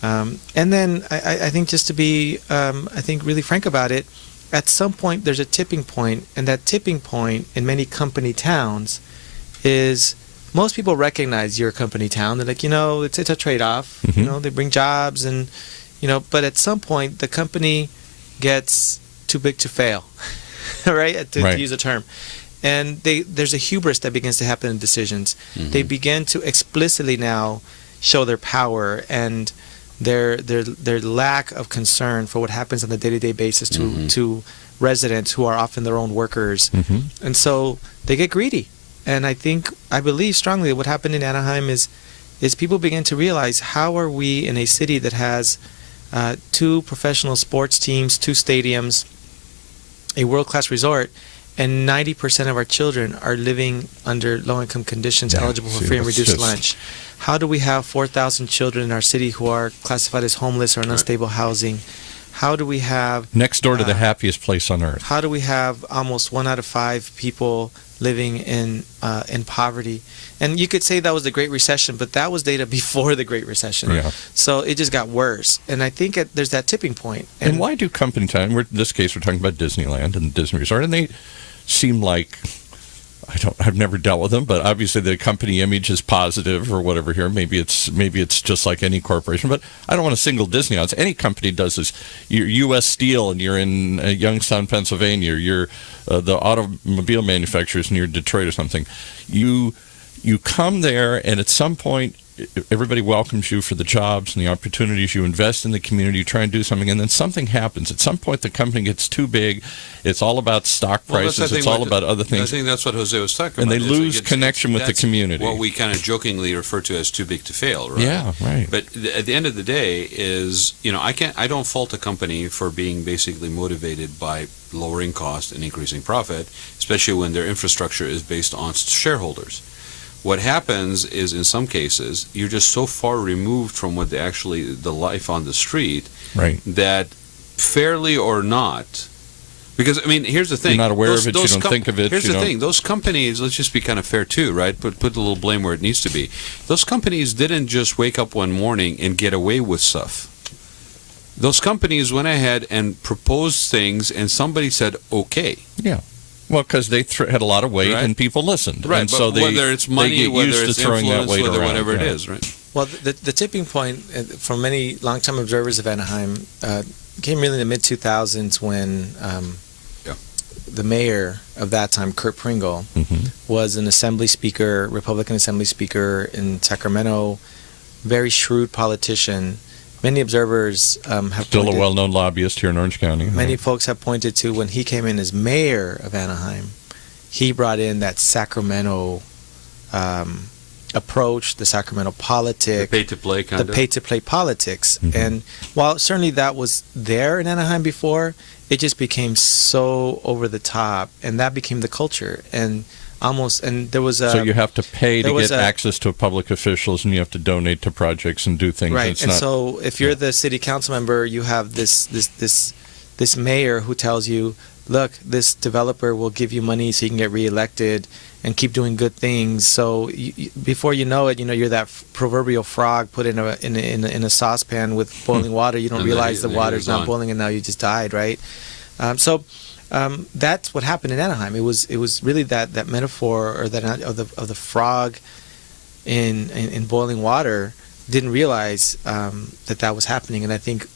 And then I think just to be, I think, really frank about it, at some point there's a tipping point, and that tipping point in many company towns is most people recognize you're a company town. They're like, it's a trade-off. Mm-hmm. They bring jobs and, but at some point the company gets too big to fail, right? To use a term. And there's a hubris that begins to happen in decisions. Mm-hmm. They begin to explicitly now show their power and their lack of concern for what happens on a day-to-day basis to residents who are often their own workers. Mm-hmm. And so they get greedy. And I believe strongly what happened in Anaheim is people begin to realize, how are we in a city that has 2 professional sports teams, 2 stadiums, a world-class resort, and 90% of our children are living under low-income conditions, eligible for free and reduced lunch? How do we have 4,000 children in our city who are classified as homeless or in unstable housing? How do we have... Next door to the happiest place on earth. How do we have almost 1 out of 5 people living in poverty? And you could say that was the Great Recession, but that was data before the Great Recession. Yeah. So it just got worse. And I think there's that tipping point. And why do company time? In this case, we're talking about Disneyland and Disney Resort, and they seem like, I've never dealt with them, but obviously the company image is positive or whatever here. Maybe it's just like any corporation, but I don't want to single Disney out. Any company does this. You're U.S. Steel and you're in Youngstown, Pennsylvania. You're the automobile manufacturers near Detroit or something. You come there, and at some point, everybody welcomes you for the jobs and the opportunities. You invest in the community, you try and do something, and then something happens. At some point, the company gets too big. It's all about stock prices. It's all about other things. I think that's what Jose was talking and about. they lose connection with the community. What we kind of jokingly refer to as too big to fail, right? Yeah, right. But at the end of the day is, I don't fault a company for being basically motivated by lowering cost and increasing profit, especially when their infrastructure is based on shareholders. What happens is, in some cases, you're just so far removed from what the life on the street, right, that fairly or not, because, here's the thing. You're not aware of it, you don't think of it. Here's the thing. Those companies, let's just be kind of fair too, right? Put a little blame where it needs to be. Those companies didn't just wake up one morning and get away with stuff. Those companies went ahead and proposed things, and somebody said, okay. Yeah. Well, because they had a lot of weight, and people listened. Right, and but so whether it's money, whether it's influence, whatever it is, right? Well, the tipping point for many longtime observers of Anaheim came really in the mid-2000s when the mayor of that time, Kurt Pringle, was an assembly speaker, Republican assembly speaker in Sacramento, very shrewd politician. Many observers have still a well-known lobbyist here in Orange County. Many folks have pointed to when he came in as mayor of Anaheim, he brought in that Sacramento approach, the Sacramento politics, the pay-to-play kind of. The pay-to-play politics. And while certainly that was there in Anaheim before, it just became so over the top, and that became the culture. And there was so you have to pay to get access to public officials, and you have to donate to projects and do things. Right, so if you're the city council member, you have this mayor who tells you, look, this developer will give you money so you can get reelected and keep doing good things. So before you know it, you're that proverbial frog put in a saucepan with boiling water. You don't realize the water's not boiling, and now you just died, right? That's what happened in Anaheim. It was really that metaphor, or that of the frog in boiling water didn't realize that was happening. And I think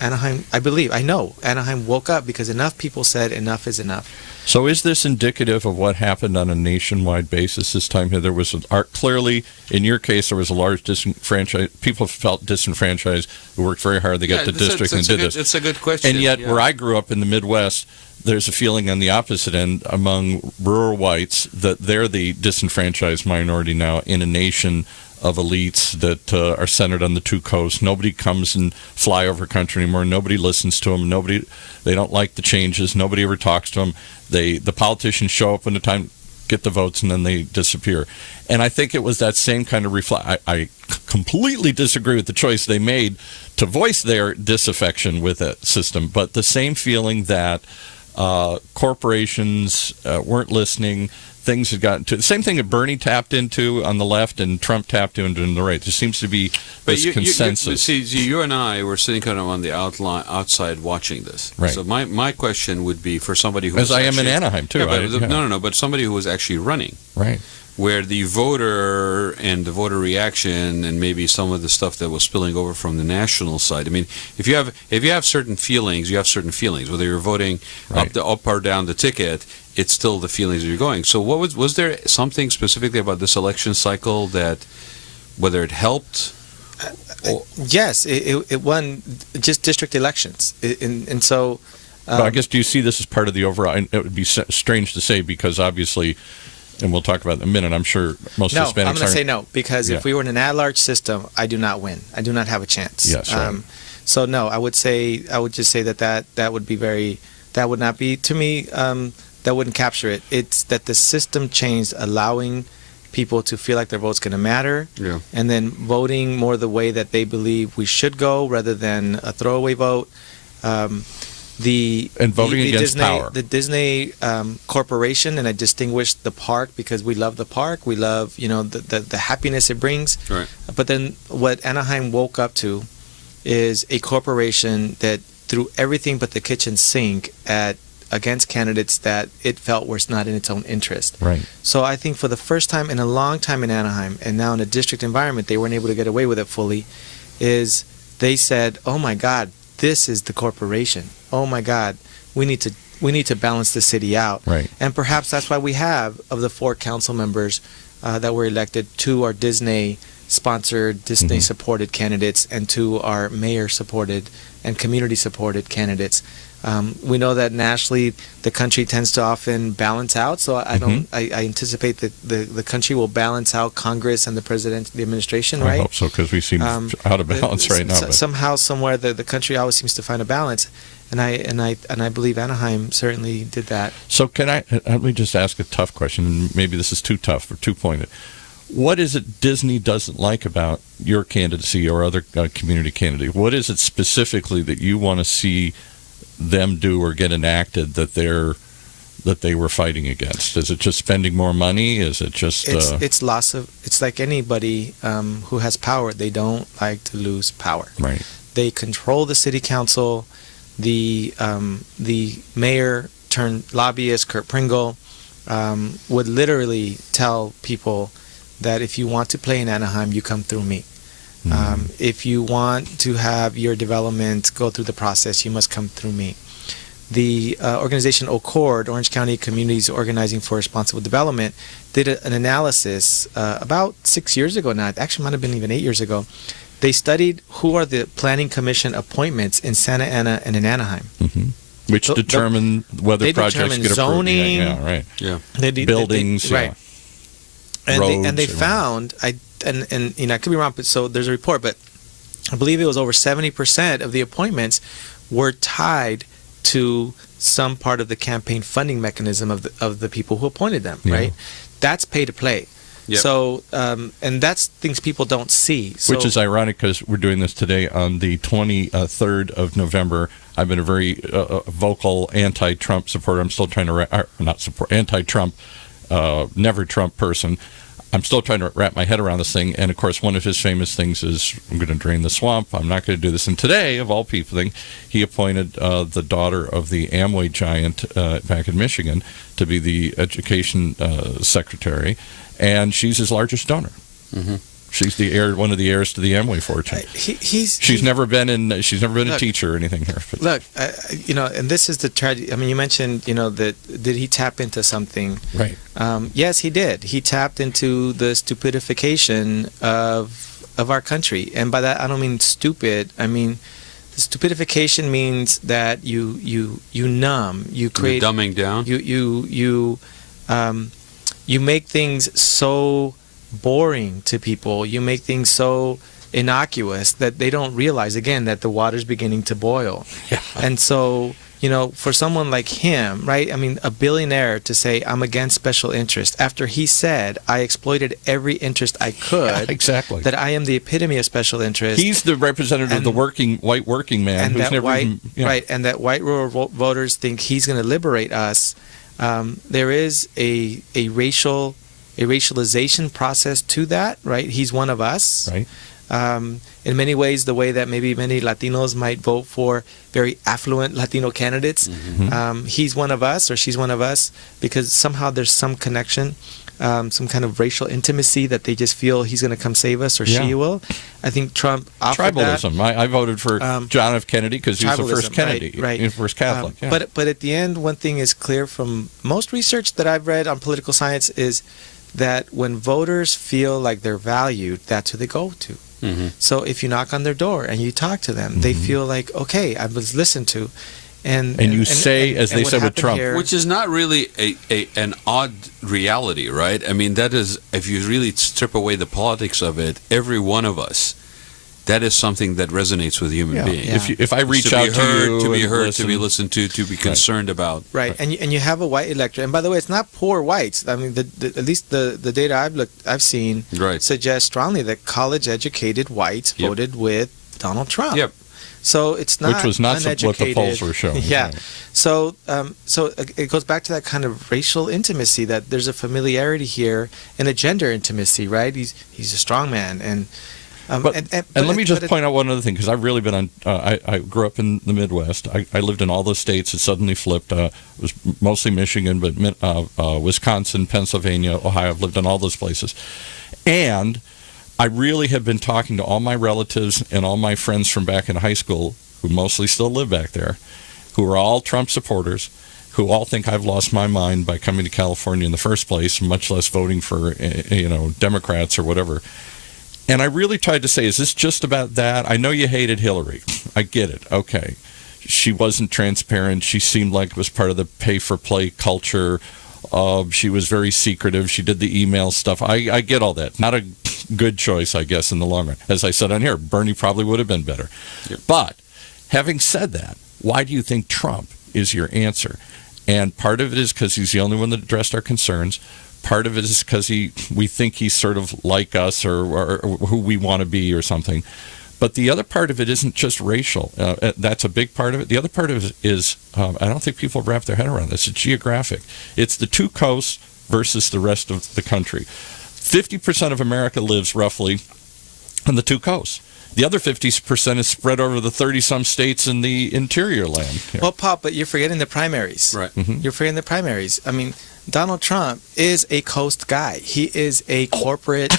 Anaheim, I know Anaheim woke up because enough people said enough is enough. So is this indicative of what happened on a nationwide basis this time? There was clearly, in your case, there was a large disenfranchised. People felt disenfranchised who worked very hard. They got to district and did this. It's a good question. And yet, where I grew up in the Midwest, there's a feeling on the opposite end among rural whites that they're the disenfranchised minority now in a nation of elites that are centered on the two coasts. Nobody comes and fly over country anymore. Nobody listens to them. They don't like the changes. Nobody ever talks to them. The politicians show up when the time get the votes, and then they disappear. And I think it was that same kind of I completely disagree with the choice they made voice their disaffection with that system, but the same feeling that corporations weren't listening. Things had gotten to the same thing that Bernie tapped into on the left and Trump tapped into on the right. There seems to be this consensus. See, you and I were sitting kind of on the outside watching this. Right. So my question would be for somebody who as I am in Anaheim too. No, but somebody who was actually running. Right. Where the voter and the voter reaction and maybe some of the stuff that was spilling over from the national side. I mean, if you have certain feelings, you have certain feelings. Whether you're voting up or down the ticket, it's still the feelings that you're going. So was there something specifically about this election cycle that whether it helped? Yes, it won just district elections, and so. But I guess, do you see this as part of the overall? And it would be strange to say because obviously. And we'll talk about it in a minute. I'm sure most Hispanics I'm going to say no, because if we were in an at-large system, I do not win. I do not have a chance. Yes, right. So no, I would just say that would be that would not be, to me, that wouldn't capture it. It's that the system changed, allowing people to feel like their vote's going to matter, and then voting more the way that they believe we should go rather than a throwaway vote. And voting against power. The Disney Corporation, and I distinguish the park because we love the park. We love, the happiness it brings. Right. But then what Anaheim woke up to is a corporation that threw everything but the kitchen sink against candidates that it felt was not in its own interest. Right. So I think for the first time in a long time in Anaheim, and now in a district environment, they weren't able to get away with it fully, is they said, oh my God, this is the corporation. Oh my God, we need to balance the city out. Right. And perhaps that's why we have, of the 4 council members that were elected, 2 are Disney-sponsored, Disney-supported candidates, and 2 are mayor-supported and community-supported candidates. We know that nationally the country tends to often balance out, so I anticipate that the country will balance out Congress and the president, the administration, right? I hope so, because we seem out of balance right now. Somehow, somewhere, the country always seems to find a balance, and I believe Anaheim certainly did that. So let me just ask a tough question, and maybe this is too tough or too pointed. What is it Disney doesn't like about your candidacy or other community candidate? What is it specifically that you want to see them do or get enacted that they were fighting against? Is it just spending more money? Is it just it's loss of, it's like anybody who has power, they don't like to lose power. Right. They control the city council. The mayor turned lobbyist Kurt Pringle would literally tell people that if you want to play in Anaheim, you come through me. If you want to have your development go through the process, you must come through me. The organization OCORD, Orange County Communities Organizing for Responsible Development, did an analysis about 6 years ago now. It actually might have been even 8 years ago. They studied who are the planning commission appointments in Santa Ana and in Anaheim. Which determine whether projects get zoning, approved. Buildings, right. Roads, and they found, and I could be wrong, but so there's a report, but I believe it was over 70% of the appointments were tied to some part of the campaign funding mechanism of the people who appointed them, right? That's pay to play. Yep. So, and that's things people don't see. So, which is ironic because we're doing this today on the 23rd of November. I've been a very vocal anti-Trump supporter. I'm still trying to anti-Trump, never Trump person. I'm still trying to wrap my head around this thing. And, of course, one of his famous things is, I'm going to drain the swamp. I'm not going to do this. And today, of all people, he appointed the daughter of the Amway giant back in Michigan to be the education secretary. And she's his largest donor. She's the heir, one of the heirs to the Amway fortune. She's never been a teacher or anything here. But. Look, and this is the tragedy. I mean, you mentioned, that did he tap into something? Right. Yes, he did. He tapped into the stupidification of our country, and by that I don't mean stupid. I mean, the stupidification means that you numb, you create you're dumbing down. You make things so boring to people. You make things so innocuous that they don't realize, again, that the water's beginning to boil. Yeah. And so for someone like him, right? I mean, a billionaire to say, I'm against special interest, after he said, I exploited every interest I could. Yeah, exactly. That I am the epitome of special interest. He's the representative of the white working man and who's that never even... Right, and that white rural voters think he's going to liberate us. There is a racialization process to that, right? He's one of us. Right. In many ways, the way that maybe many Latinos might vote for very affluent Latino candidates, he's one of us or she's one of us because somehow there's some connection, some kind of racial intimacy that they just feel he's going to come save us or she will. I think Trump offered tribalism. that. I voted for John F. Kennedy because he was the first Kennedy, right. the first Catholic. But at the end, one thing is clear from most research that I've read on political science is that when voters feel like they're valued, that's who they go to. So if you knock on their door and you talk to them, they feel like, okay, I was listened to. And you say, as they said with Trump. Which is not really an odd reality, right? I mean, that is, if you really strip away the politics of it, every one of us, that is something that resonates with human beings. If I reach out to you, to be heard, to be listened to be concerned about. Right, and you have a white electorate, and by the way, it's not poor whites. I mean, at least the data I've seen suggests strongly that college-educated whites voted with Donald Trump. Yep. So it's not which was not what the polls were showing. Yeah. Right. So it goes back to that kind of racial intimacy, that there's a familiarity here and a gender intimacy, right? He's a strong man, and let me just point out one other thing, because I've really been on. I grew up in the Midwest. I lived in all those states. It suddenly flipped. It was mostly Michigan, but Wisconsin, Pennsylvania, Ohio. I've lived in all those places, and I really have been talking to all my relatives and all my friends from back in high school, who mostly still live back there, who are all Trump supporters, who all think I've lost my mind by coming to California in the first place, much less voting for Democrats or whatever. And I really tried to say, is this just about that? I know you hated Hillary. I get it. Okay. She wasn't transparent. She seemed like it was part of the pay-for-play culture. She was very secretive. She did the email stuff. I get all that. Not a good choice, I guess, in the long run. As I said on here, Bernie probably would have been better. Yep. But having said that, why do you think Trump is your answer? And part of it is because he's the only one that addressed our concerns. Part of it is because we think he's sort of like us or who we want to be or something. But the other part of it isn't just racial. That's a big part of it. The other part of it is, I don't think people wrap their head around this, it's geographic. It's the two coasts versus the rest of the country. 50% of America lives roughly on the two coasts. The other 50% is spread over the 30-some states in the interior land. Yeah. Well, Pop, but you're forgetting the primaries. Right. You're forgetting the primaries. I mean, Donald Trump is a coast guy. He is a corporate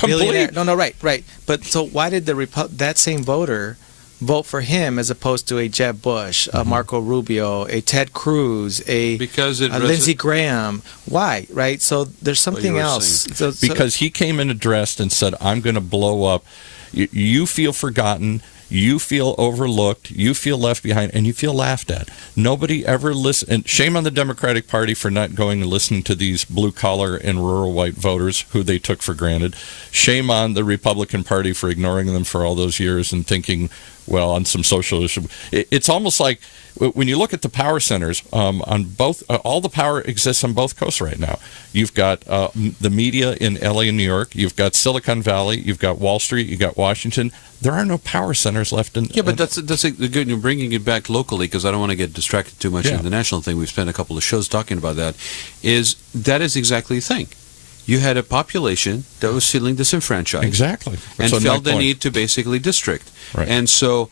billionaire. No, right. But so why did that same voter vote for him as opposed to a Jeb Bush, a Marco Rubio, a Ted Cruz, a Lindsey Graham? Why, right? So there's something else. Because he came in addressed and said, I'm going to blow up. You feel forgotten. You feel overlooked, you feel left behind, and you feel laughed at. Nobody ever listened. And shame on the Democratic Party for not going and listening to these blue-collar and rural white voters who they took for granted. Shame on the Republican Party for ignoring them for all those years and thinking, well, on some social issue. It's almost like when you look at the power centers, on both, all the power exists on both coasts right now. You've got the media in LA and New York. You've got Silicon Valley. You've got Wall Street. You've got Washington. There are no power centers left in. Yeah, but that's a good. You're bringing it back locally, because I don't want to get distracted too much in the national thing. We've spent a couple of shows talking about that. That is exactly the thing. You had a population that was feeling disenfranchised, exactly, and felt the need to basically district, right. And so.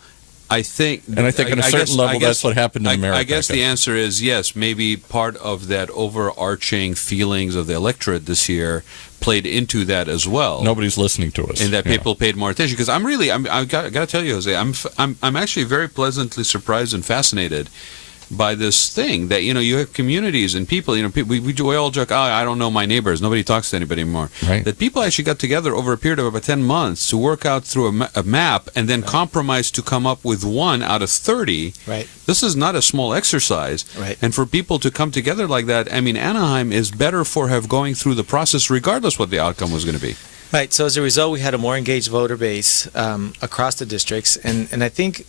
I think on a certain level, that's what happened in America. I guess the answer is yes. Maybe part of that overarching feelings of the electorate this year played into that as well. Nobody's listening to us, and that people paid more attention. Because I got to tell you, Jose, I'm actually very pleasantly surprised and fascinated by this thing that you have communities and people. We all joke, I don't know my neighbors. Nobody talks to anybody anymore. Right. That people actually got together over a period of about 10 months to work out through a map and then compromise to come up with 1 out of 30. Right. This is not a small exercise. Right. And for people to come together like that, I mean, Anaheim is better for going through the process regardless what the outcome was going to be. Right. So as a result, we had a more engaged voter base across the districts, and I think,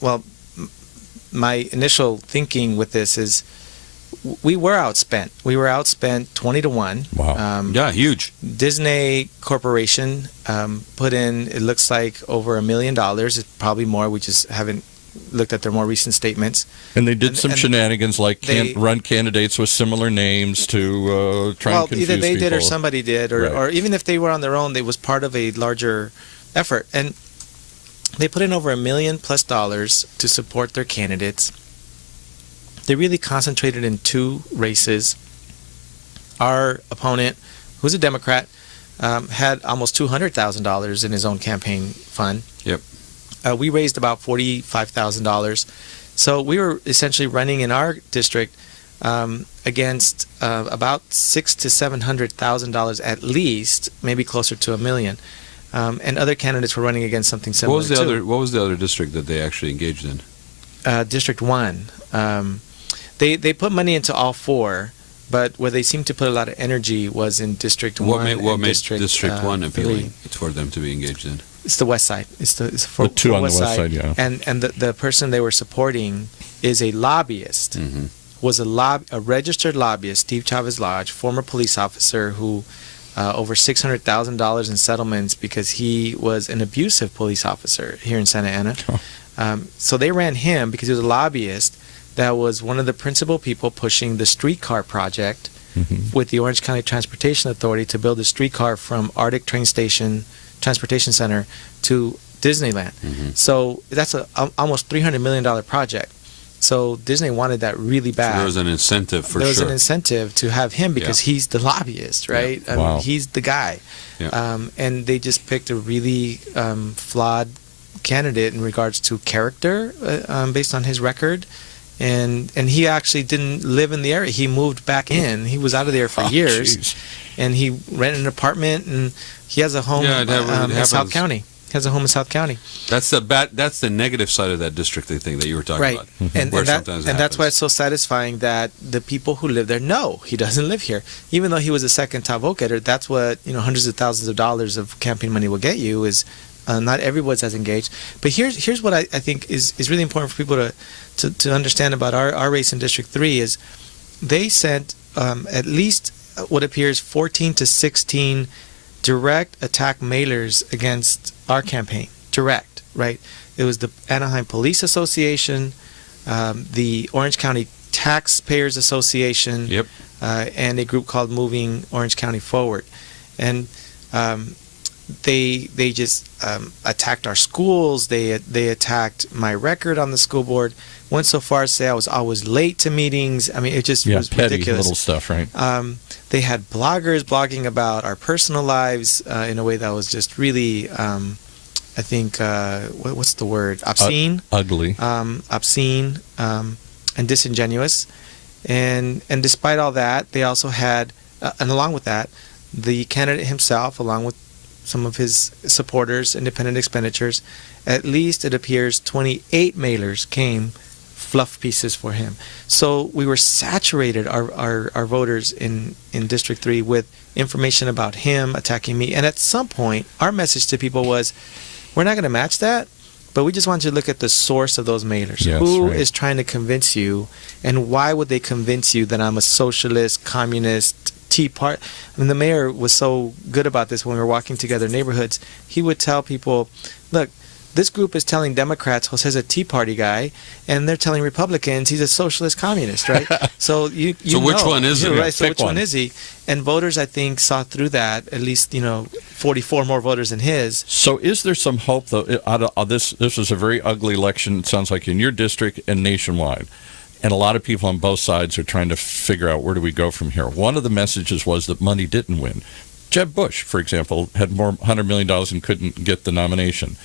well. my initial thinking with this is we were outspent. We were outspent 20 to 1. Wow. Yeah, huge. Disney Corporation put in, it looks like, over $1 million. It's probably more. We just haven't looked at their more recent statements. And they did some shenanigans, like run candidates with similar names to try and confuse either they people. did or somebody did, or even if they were on their own, it was part of a larger effort. And they put in over $1 million+ to support their candidates. They really concentrated in 2 races. Our opponent, who's a Democrat, had almost $200,000 in his own campaign fund. Yep. We raised about $45,000. So we were essentially running in our district against about $600,000 to $700,000 at least, maybe closer to $1 million. And other candidates were running against something similar. What was the other district that they actually engaged in? District 1. They put money into all 4, but where they seemed to put a lot of energy was in District 1. What made District 1 appealing 3. for them to be engaged in? It's the West Side. It's the 2 on the West Side, yeah. And the person they were supporting is a lobbyist. Mm-hmm. Was a registered lobbyist, Steve Chavez Lodge, former police officer who over $600,000 in settlements because he was an abusive police officer here in Santa Ana. So they ran him because he was a lobbyist that was one of the principal people pushing the streetcar project with the Orange County Transportation Authority to build a streetcar from Arctic Train Station Transportation Center to Disneyland. So that's a almost $300 million project. So Disney wanted that really bad. So there was an incentive for sure. There was an incentive to have him because he's the lobbyist, right? Yeah. I mean, he's the guy. Yeah. And they just picked a really flawed candidate in regards to character based on his record. And he actually didn't live in the area. He moved back in. He was out of there for years. Geez. And he rented an apartment, and he has a home in South County. He has a home in South County. That's the negative side of that district, I think, that you were talking about. And that's why it's so satisfying that the people who live there know he doesn't live here. Even though he was a second top vote getter, that's what hundreds of thousands of dollars of campaign money will get you. Is not everyone's as engaged. But here's what I think is really important for people to understand about our race in District 3 is they sent at least what appears 14 to 16 direct attack mailers against our campaign. Direct, right? It was the Anaheim Police Association, the Orange County Taxpayers Association, and a group called Moving Orange County Forward. And they just attacked our schools. They attacked my record on the school board. Went so far as to say I was always late to meetings. I mean, it just was petty ridiculous. Little stuff, right? They had bloggers blogging about our personal lives in a way that was just really, I think, what's the word? Obscene. Ugly. Obscene and disingenuous. And despite all that, they also had, and along with that, the candidate himself, along with some of his supporters, independent expenditures, at least it appears 28 mailers came, fluff pieces for him. So we were saturated, our voters in District 3, with information about him attacking me. And at some point, our message to people was, we're not going to match that, but we just want you to look at the source of those mailers. Yes, Who right. is trying to convince you, and why would they convince you that I'm a socialist, communist, Tea Party? I mean, the mayor was so good about this when we were walking together in neighborhoods. He would tell people, look, this group is telling Democrats Jose's a Tea Party guy, and they're telling Republicans he's a socialist communist, right? So So which one is it? Right. So Pick which one is he? And voters, I think, saw through that. At least 44 more voters than his. So is there some hope, though? Out of this was a very ugly election, it sounds like, in your district and nationwide. And a lot of people on both sides are trying to figure out where do we go from here. One of the messages was that money didn't win. Jeb Bush, for example, had more $100 million and couldn't get the nomination.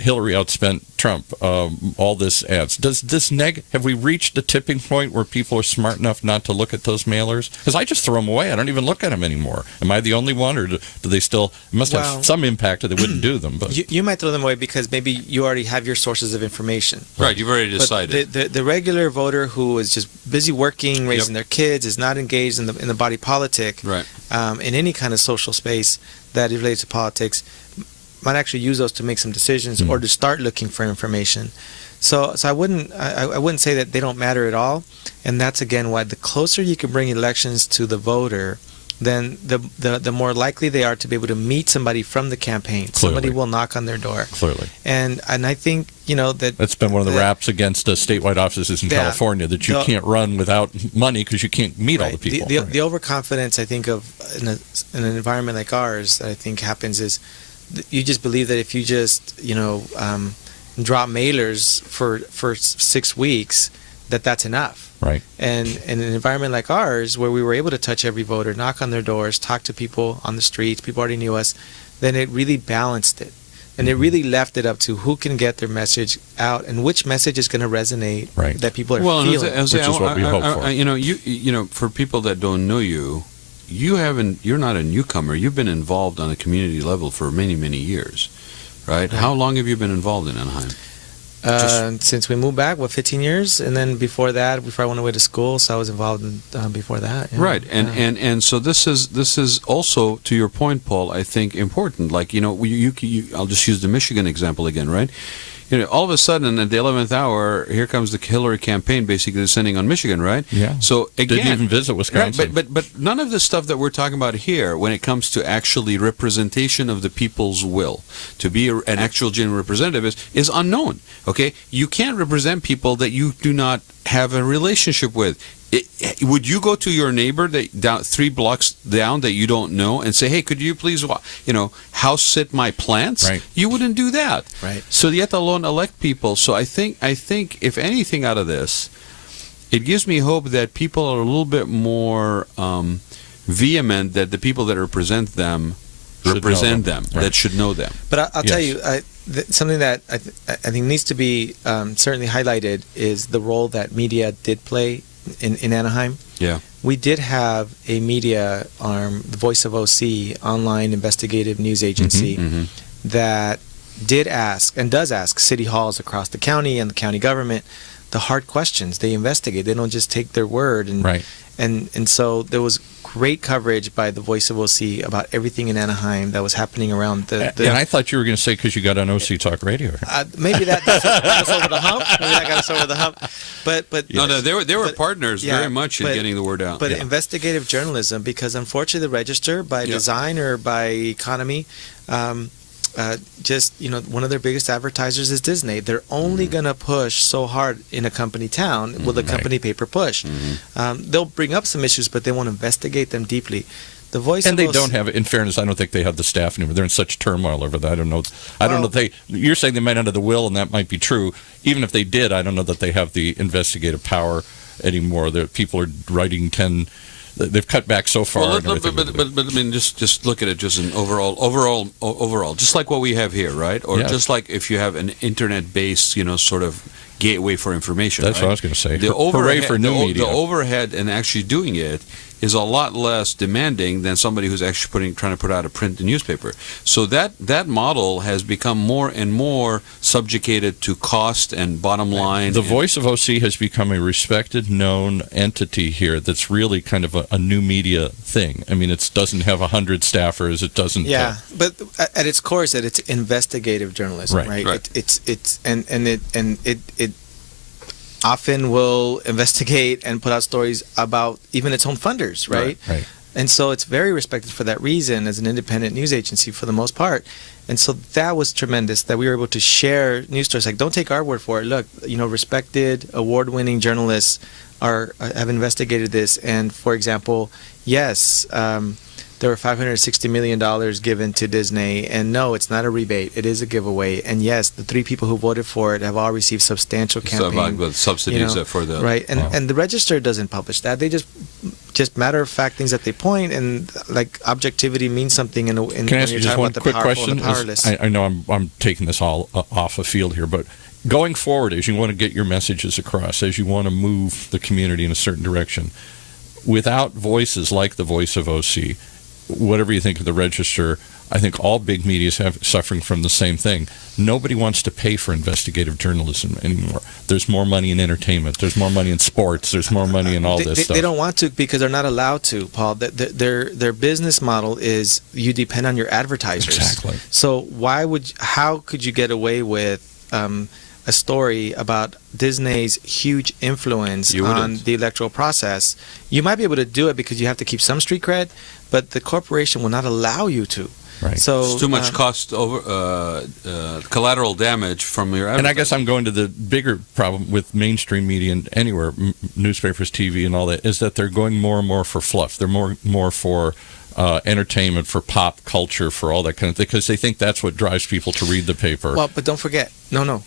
Hillary outspent Trump. All this adds. Does this have we reached the tipping point where people are smart enough not to look at those mailers? Because I just throw them away. I don't even look at them anymore. Am I the only one, or do they still? It must have some impact that they wouldn't do them. But you might throw them away because maybe you already have your sources of information. Right, you've already decided. But the regular voter who is just busy working, raising their kids, is not engaged in the body politic, right. In any kind of social space that is related to politics, might actually use those to make some decisions or to start looking for information. So I wouldn't say that they don't matter at all, and that's again why the closer you can bring elections to the voter, then the more likely they are to be able to meet somebody from the campaign. Clearly. Somebody will knock on their door. Clearly. And I think, that's been one of the raps against statewide offices in California, that you can't run without money because you can't meet all the people. The overconfidence, I think, of in an environment like ours, that I think happens is you just believe that if you just drop mailers for 6 weeks, that's enough. Right. And in an environment like ours, where we were able to touch every voter, knock on their doors, talk to people on the streets, people already knew us, then it really balanced it. And it really left it up to who can get their message out and which message is going to resonate that people are feeling. Which is what we hope for. For people that don't know you, you're not a newcomer. You've been involved on a community level for many, many years, right? How long have you been involved in Anaheim? Since we moved back, 15 years, and then before I went away to school, so I was involved in before that. Yeah. Right, and so this is also, to your point, Paul, I think important. Like I'll just use the Michigan example again, right? All of a sudden at the 11th hour, here comes the Hillary campaign basically descending on Michigan, right? Yeah. So again, didn't even visit Wisconsin. Right, but none of the stuff that we're talking about here, when it comes to actually representation of the people's will, to be an actual genuine representative, is unknown. Okay, you can't represent people that you do not have a relationship with. Would you go to your neighbor down 3 blocks down that you don't know and say, "Hey, could you please, house sit my plants?" Right. You wouldn't do that. Right. So yet alone elect people. So I think if anything out of this, it gives me hope that people are a little bit more vehement that the people that represent them that should know them. But I'll tell you, something that I think needs to be certainly highlighted is the role that media did play in Anaheim. Yeah. We did have a media arm, the Voice of OC, online investigative news agency, that did ask and does ask city halls across the county and the county government the hard questions. They investigate. They don't just take their word. And so there was great coverage by the Voice of OC about everything in Anaheim that was happening around the and I thought you were going to say because you got on OC Talk Radio. Maybe that got us over the hump. Maybe that got us over the hump. But no, they were partners very much in getting the word out. But investigative journalism, because unfortunately the Register, by design or by economy, one of their biggest advertisers is Disney. They're only going to push so hard in a company town. Will the company paper push? They'll bring up some issues, but they won't investigate them deeply. The Voice and they don't have, in fairness, I don't think they have the staff anymore. They're in such turmoil over that. I don't know if you're saying they might not have the will, and that might be true. Even if they did, I don't know that they have the investigative power anymore. People are writing 10. They've cut back so far. Well, but I mean, just look at it just in overall, just like what we have here, right? Or just like if you have an internet-based, sort of gateway for information. That's what I was going to say. Hooray for new media. The overhead and actually doing it is a lot less demanding than somebody who's actually trying to put out a print newspaper. So that model has become more and more subjugated to cost and bottom line. The Voice of OC has become a respected, known entity here that's really kind of a new media thing. I mean, it doesn't have 100 staffers. It doesn't. Yeah, but at its core, it's investigative journalism, right? It often will investigate and put out stories about even its own funders, right? Right. And so it's very respected for that reason as an independent news agency for the most part. And so that was tremendous that we were able to share news stories. Like, don't take our word for it. Look, respected, award-winning journalists have investigated this. And, for example, yes, there were $560 million given to Disney, and no, it's not a rebate. It is a giveaway. And yes, the 3 people who voted for it have all received substantial campaign subsidies for the right. And the Register doesn't publish that. They just matter of fact things that they point, and like objectivity means something. Can I ask you just one quick question? I know I'm taking this all off a field here, but going forward, as you want to get your messages across, as you want to move the community in a certain direction, without voices like the Voice of OC, whatever you think of the Register, I think all big media is suffering from the same thing. Nobody wants to pay for investigative journalism anymore. There's more money in entertainment. There's more money in sports. There's more money in all this stuff. They don't want to because they're not allowed to, Paul. Their business model is you depend on your advertisers. Exactly. So how could you get away with a story about Disney's huge influence You on wouldn't. the electoral process, you might be able to do it because you have to keep some street cred, but the corporation will not allow you to. Right. So It's too much cost over collateral damage from your. And I guess I'm going to the bigger problem with mainstream media and anywhere, newspapers, TV, and all that, is that they're going more and more for fluff. They're more for entertainment, for pop culture, for all that kind of thing, because they think that's what drives people to read the paper. Well, but don't forget, no.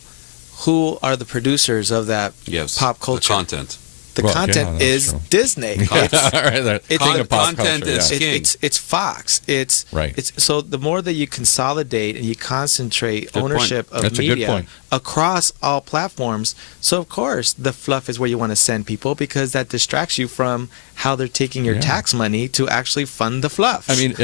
Who are the producers of that pop culture? The content. The Well, content yeah, is that's true. Disney. Yeah, right, It's king of pop content culture, is yeah. king. It's Fox. It's Right. It's so the more that you consolidate and you concentrate Good ownership point. of That's a good media point. across all platforms, so of course the fluff is where you want to send people because that distracts you from how they're taking your Yeah. tax money to actually fund the fluff. I mean,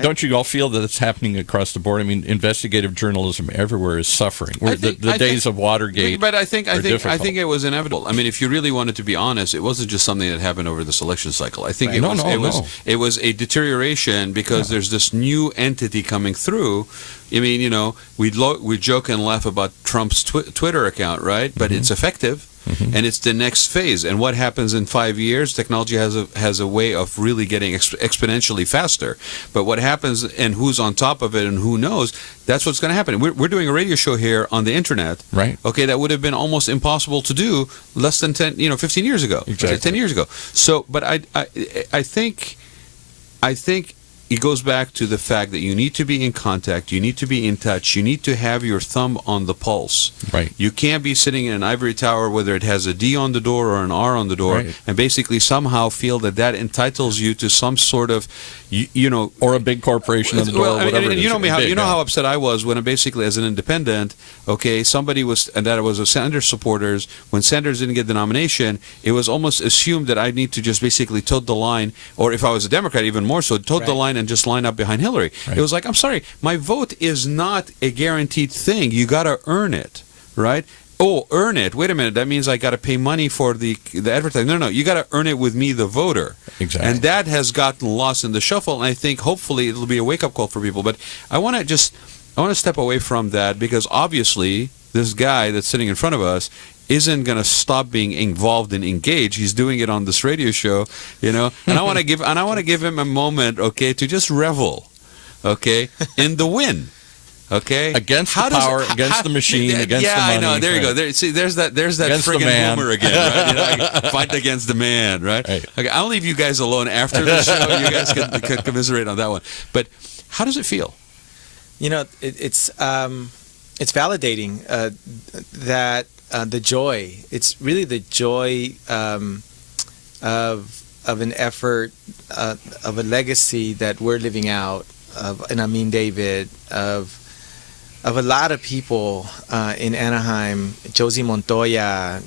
don't you all feel that it's happening across the board? I mean, investigative journalism everywhere is suffering. The days of Watergate. But I think difficult. it was inevitable. I mean, if you really wanted to be honest, it wasn't just something that happened over this election cycle. I think Right. it was a deterioration because there's this new entity coming through. I mean, we joke and laugh about Trump's Twitter account, right? But it's effective. And it's the next phase. And what happens in 5 years? Technology has a way of really getting exponentially faster. But what happens and who's on top of it and who knows? That's what's going to happen. We're doing a radio show here on the internet. Right. Okay, that would have been almost impossible to do less than 15 years ago. Exactly. 10 years ago. So, but I think it goes back to the fact that you need to be in contact, you need to be in touch, you need to have your thumb on the pulse. Right. You can't be sitting in an ivory tower, whether it has a D on the door or an R on the door, Right. and basically somehow feel that entitles you to some sort of, or a big corporation on the door, well, or whatever. and it is. you know me, Big, how upset I was when basically as an independent, okay, somebody was, and that was a Sanders supporters. When Sanders didn't get the nomination, it was almost assumed that I need to just basically toe the line, or if I was a Democrat, even more so, toe the line and just line up behind Hillary. Right. It was like, I'm sorry, my vote is not a guaranteed thing. You got to earn it, right? Oh, earn it. Wait a minute. That means I got to pay money for the advertising. No. You got to earn it with me, the voter. Exactly. And that has gotten lost in the shuffle. And I think hopefully it'll be a wake-up call for people. But I want to step away from that because obviously this guy that's sitting in front of us isn't going to stop being involved and engaged. He's doing it on this radio show, And I want to give him a moment, okay, to just revel, okay, in the win. Okay. Against the power, against the machine, against the money. I know. There you go. Right. There's that Against the friggin' man. boomer again, right? Fight against the man, right? Okay, I'll leave you guys alone after the show. You guys can commiserate on that one. But how does it feel? It's validating that the joy. It's really the joy of an effort, of a legacy that we're living out. And I mean, David, of a lot of people in Anaheim, Josie Montoya,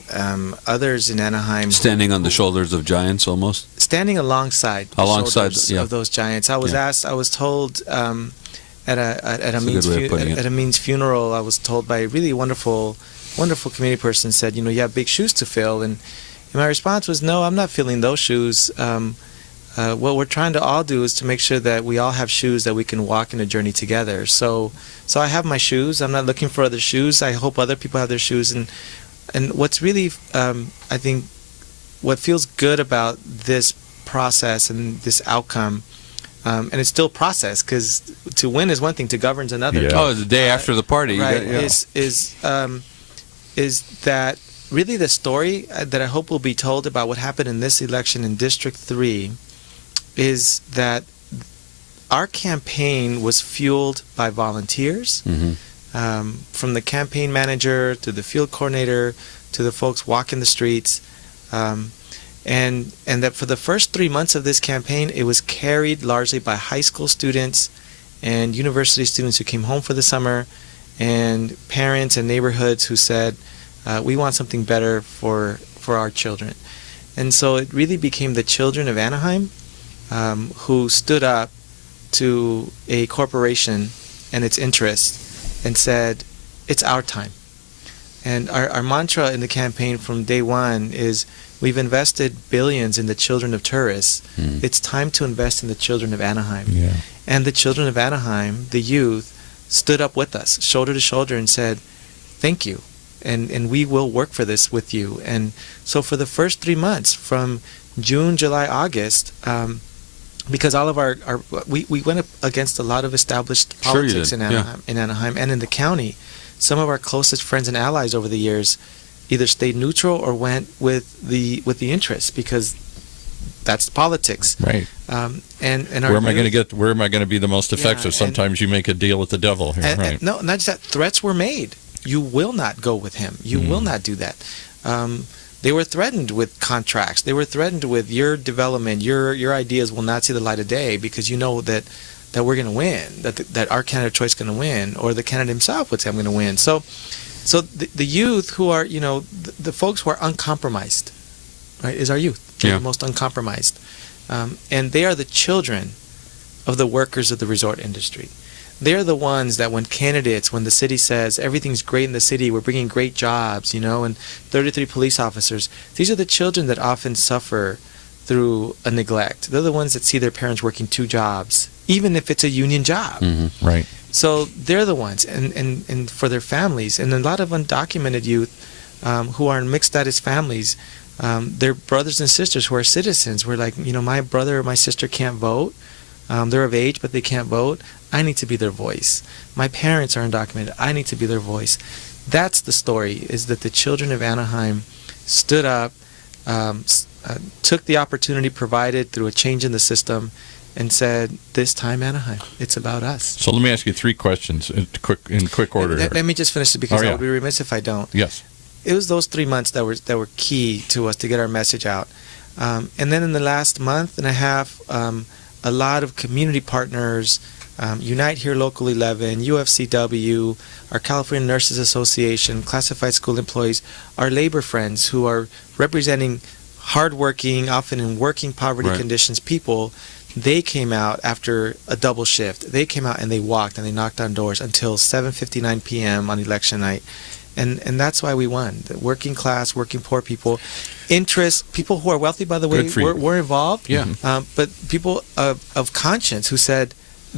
others in Anaheim. Standing on the shoulders of giants, almost. Standing alongside the shoulders yeah. of those giants. I was told at a Means funeral, I was told by a really wonderful community person, said, you have big shoes to fill. And my response was, no, I'm not filling those shoes. What we're trying to all do is to make sure that we all have shoes that we can walk in a journey together. So I have my shoes. I'm not looking for other shoes. I hope other people have their shoes. And what's really, I think, what feels good about this process and this outcome, and it's still process because to win is one thing, to govern is another. Yeah. Oh, the day after the party. Right. Is that really the story that I hope will be told about what happened in this election in District 3 is that our campaign was fueled by volunteers, from the campaign manager to the field coordinator to the folks walking the streets, and that for the first 3 months of this campaign, it was carried largely by high school students and university students who came home for the summer, and parents and neighborhoods who said, we want something better for our children. And so it really became the children of Anaheim who stood up to a corporation and its interests and said, it's our time. And our mantra in the campaign from day one is, we've invested billions in the children of tourists. It's time to invest in the children of Anaheim. Yeah. And the children of Anaheim, the youth, stood up with us, shoulder to shoulder, and said, thank you. And we will work for this with you. And so for the first 3 months, from June, July, August, because all of we went up against a lot of established politics in Anaheim and in the county. Some of our closest friends and allies over the years either stayed neutral or went with the interest, because that's politics. Right. And where am I going to be the most effective? Sometimes you make a deal with the devil here. And no, not just that. Threats were made. You will not go with him. You will not do that. They were threatened with contracts. They were threatened with your development. Your ideas will not see the light of day, because you know that we're going to win. That our candidate of choice is going to win, or the candidate himself would say, "I'm going to win." So the youth who are, the folks who are uncompromised, right, is our youth. They're the most uncompromised, and they are the children of the workers of the resort industry. They're the ones that when the city says everything's great in the city, we're bringing great jobs, and 33 police officers, these are the children that often suffer through a neglect. They're the ones that see their parents working 2 jobs, even if it's a union job. Mm-hmm. Right. So they're the ones, and for their families, and a lot of undocumented youth who are in mixed status families, their brothers and sisters who are citizens. We're like, my brother or my sister can't vote. They're of age, but they can't vote. I need to be their voice. My parents are undocumented. I need to be their voice. That's the story, is that the children of Anaheim stood up, took the opportunity provided through a change in the system, and said, this time, Anaheim, it's about us. So let me ask you 3 questions in quick order. Let me just finish it, because I would be remiss if I don't. Yes. It was those 3 months that were key to us to get our message out. And then in the last month and a half, a lot of community partners, Unite Here Local 11, UFCW, our California Nurses Association, classified school employees, our labor friends who are representing hardworking, often in working poverty conditions people, they came out after a double shift. They came out and they walked and they knocked on doors until 7:59 p.m. on election night. And that's why we won. The working class, working poor people, people who are wealthy, by the way, were involved. Yeah. But people of conscience who said,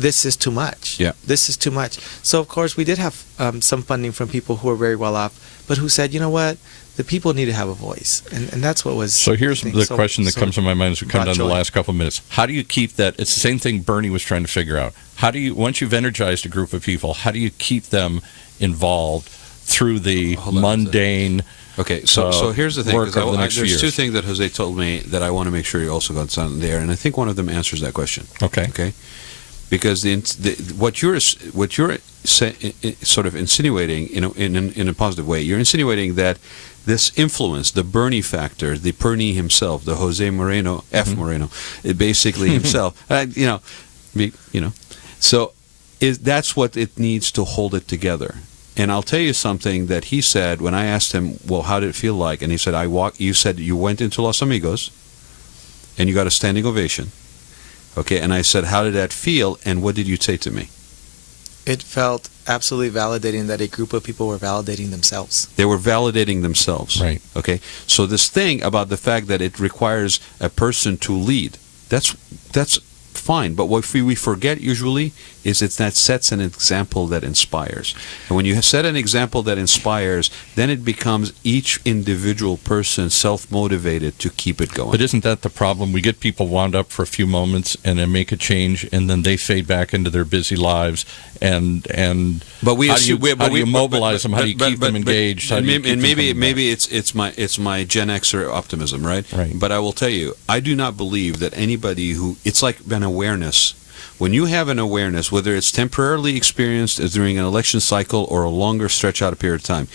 this is too much. Yeah. This is too much. So, of course, we did have some funding from people who are very well off, but who said, you know what? The people need to have a voice. And that's what was... So here's the question that comes to my mind as we come down to the last couple of minutes. How do you keep that? It's the same thing Bernie was trying to figure out. How do you, once you've energized a group of people, how do you keep them involved through the mundane... Okay, so here's the thing. There's 2 things that Jose told me that I want to make sure you also got on there, and I think one of them answers that question. Okay. Because what you're sort of insinuating in a positive way, you're insinuating that this influence, the Bernie factor, the Bernie himself, the Jose Moreno, Moreno, basically himself, so that's what it needs to hold it together. And I'll tell you something that he said when I asked him, well, how did it feel like? And he said, you said you went into Los Amigos and you got a standing ovation. Okay, and I said, how did that feel, and what did you say to me? It felt absolutely validating that a group of people were validating themselves. They were validating themselves. Right. Okay, so this thing about the fact that it requires a person to lead, that's fine. But what we forget usually is that sets an example that inspires. And when you set an example that inspires, then it becomes each individual person self-motivated to keep it going. But isn't that the problem? We get people wound up for a few moments and then make a change, and then they fade back into their busy lives. And but how do you mobilize them? How do you keep them engaged? Maybe it's my Gen Xer optimism, right? Right. But I will tell you, I do not believe that anybody it's like an awareness. When you have an awareness, whether it's temporarily experienced as during an election cycle or a longer stretch out period of time,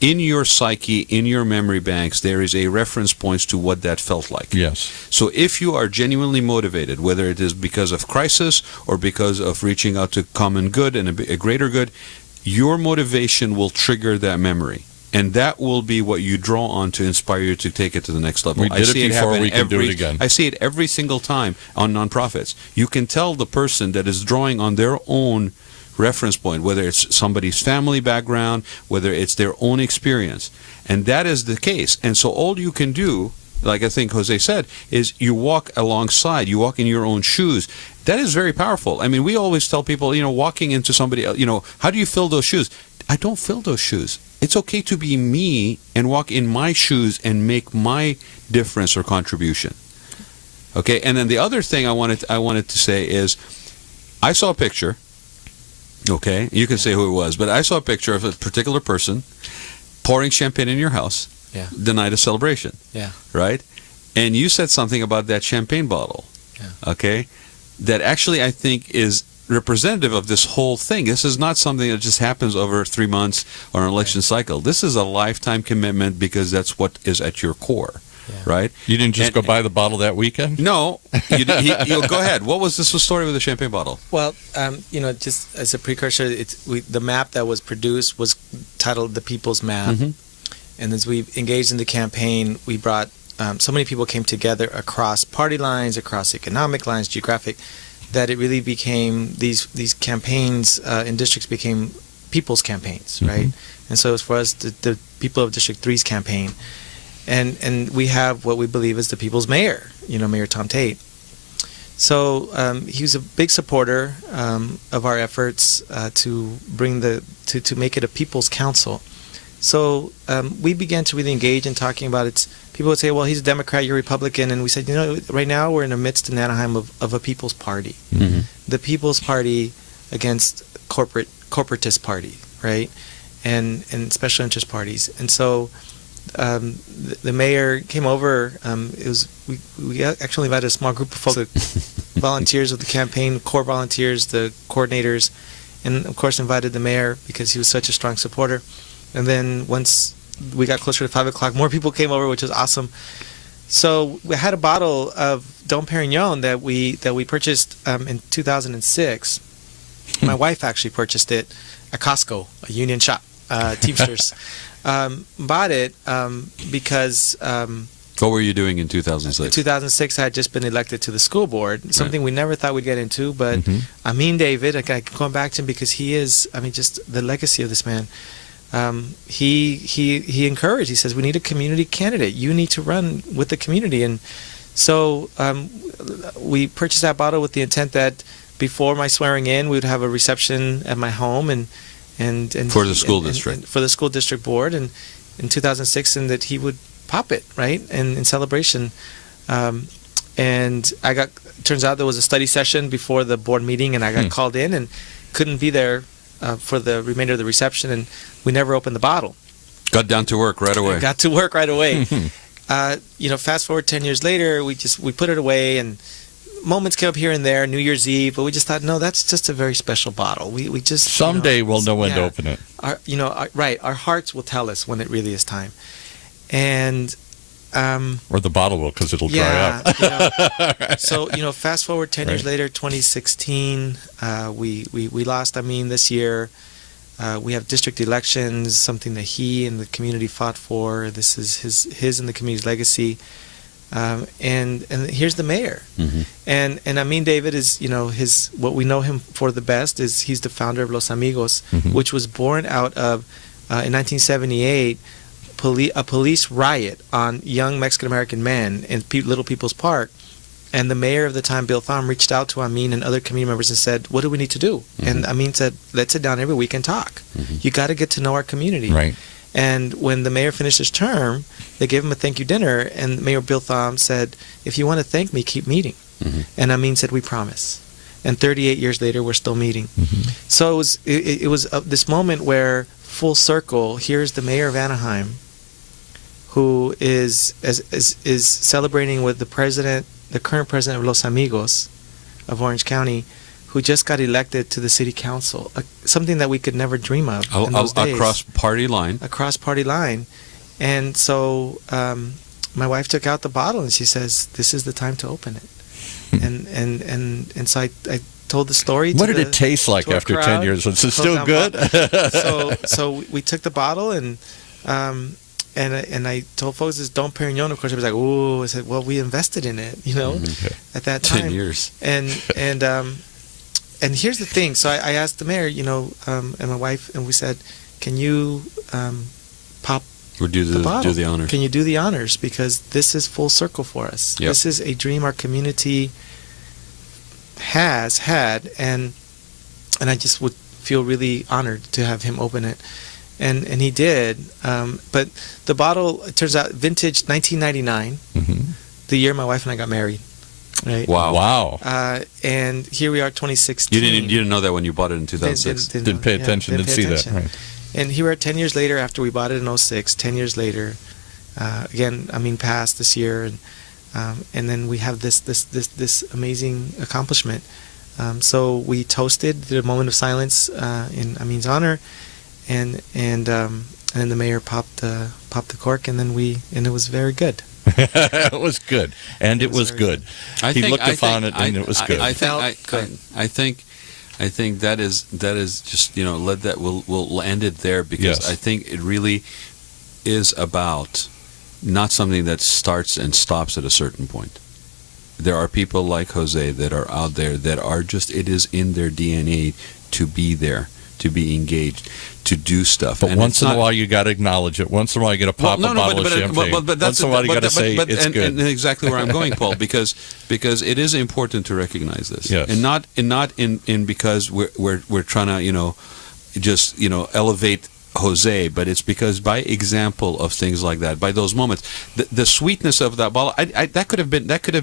in your psyche, in your memory banks, there is a reference point to what that felt like. Yes. So if you are genuinely motivated, whether it is because of crisis or because of reaching out to common good and a greater good, your motivation will trigger that memory. And that will be what you draw on to inspire you to take it to the next level. We did it before, we can do it again. I see it every single time on nonprofits. You can tell the person that is drawing on their own reference point, whether it's somebody's family background, whether it's their own experience. And that is the case. And so all you can do, like I think Jose said, is you walk alongside, you walk in your own shoes. That is very powerful. I mean, we always tell people, walking into somebody else, how do you fill those shoes? I don't fill those shoes. It's okay to be me and walk in my shoes and make my difference or contribution. Okay, and then the other thing I wanted to say is, I saw a picture. Okay, you can say who it was, but I saw a picture of a particular person pouring champagne in your house the night of celebration. Yeah. Right? And you said something about that champagne bottle. Yeah. Okay? That actually I think is representative of this whole thing. This is not something that just happens over 3 months or an election cycle. This is a lifetime commitment because that's what is at your core. Right? You didn't just go buy the bottle that weekend? No. You go ahead. What was this story with the champagne bottle? Well, just as a precursor, the map that was produced was titled The People's Map. Mm-hmm. And as we engaged in the campaign, we brought so many people came together across party lines, across economic lines, geographic, that it really became these campaigns in districts became people's campaigns, right? And so it was for us the people of District 3's campaign. And we have what we believe is the people's mayor, Mayor Tom Tate. So he was a big supporter of our efforts to bring to make it a people's council. So we began to really engage in talking about it. People would say, well, he's a Democrat, you're a Republican. And we said, right now we're in the midst in Anaheim of a people's party. Mm-hmm. The people's party against corporatist party, right? And special interest parties. And so the mayor came over. We actually invited a small group of folks, volunteers of the campaign, core volunteers, the coordinators, and of course invited the mayor because he was such a strong supporter. And then once we got closer to 5 o'clock, more people came over, which was awesome. So we had a bottle of Dom Perignon that we purchased in 2006. My wife actually purchased it at Costco, a union shop, Teamsters. Bought it because... what were you doing in 2006? 2006, I had just been elected to the school board, something we never thought we'd get into. But Amin David, I keep going back to him because he is, just the legacy of this man. He encouraged, he says, we need a community candidate. You need to run with the community. And so we purchased that bottle with the intent that before my swearing in, we would have a reception at my home and for the school district. For the school district board, and in 2006, and that he would pop it, right, and in celebration. And turns out there was a study session before the board meeting, and I got called in and couldn't be there for the remainder of the reception, and we never opened the bottle. Got down to work right away. Got to work right away. Fast forward 10 years later, we put it away, and moments came up here and there, New Year's Eve, but we just thought, no, that's just a very special bottle. We just someday we'll know when to open it. Our hearts will tell us when it really is time, and or the bottle will, because it'll dry up. So fast forward 10 years later, 2016, we lost Amin this year. We have district elections, something that he and the community fought for. This is his and the community's legacy. And here's the mayor. And Amin David is, what we know him for the best is he's the founder of Los Amigos, which was born out of, in 1978, a police riot on young Mexican-American men in Little People's Park. And the mayor of the time, Bill Thom, reached out to Amin and other community members and said, what do we need to do? And Amin said, let's sit down every week and talk. You got to get to know our community. Right. And when the mayor finished his term, they gave him a thank you dinner, and Mayor Bill Thom said, if you want to thank me, keep meeting. And Amin said, we promise. And 38 years later, we're still meeting. So it was this moment where, full circle, here's the mayor of Anaheim, who is celebrating with the current president of Los Amigos of Orange County, who just got elected to the city council, something that we could never dream of in those days. Across party line. Across party line. And so my wife took out the bottle and she says, this is the time to open it. And so I told the story to what did it taste like after 10 years? Was it still good? So we took the bottle and I told folks it's Dom Perignon. Of course, I was like, "Ooh!" I said, "Well, we invested in it, at that time." 10 years. And here's the thing. So I asked the mayor, and my wife, and we said, "Can you pop or do the bottle? Do the honors? Can you do the honors? Because this is full circle for us. Yep. This is a dream our community has had, and I just would feel really honored to have him open it." and he did. But the bottle, it turns out, vintage 1999, the year my wife and I got married. Right. Wow. And here we are, 2016. You didn't know that when you bought it in 2006. Didn't pay attention. Didn't see that. Right. And here we are 10 years later after we bought it in 2006. 10 years later, again, past this year, and then we have this amazing accomplishment. So we toasted, did a moment of silence in Amin's honor, and then the mayor popped the cork, and it was very good. It was good, and it was good. He looked upon it, and it was good. I think that is just we'll end it there, because I think it really is about not something that starts and stops at a certain point. There are people like Jose that are out there that are just, it is in their DNA to be there, to be engaged, to do stuff. But once in a while, you got to acknowledge it. Once in a while, you got to pop a bottle of champagne. Once in a while, you got to say it's good. And exactly where I'm going, Paul, because it is important to recognize this, and not in because we're trying to just elevate Jose, but it's because by example of things like that, by those moments, the sweetness of that bottle, that could have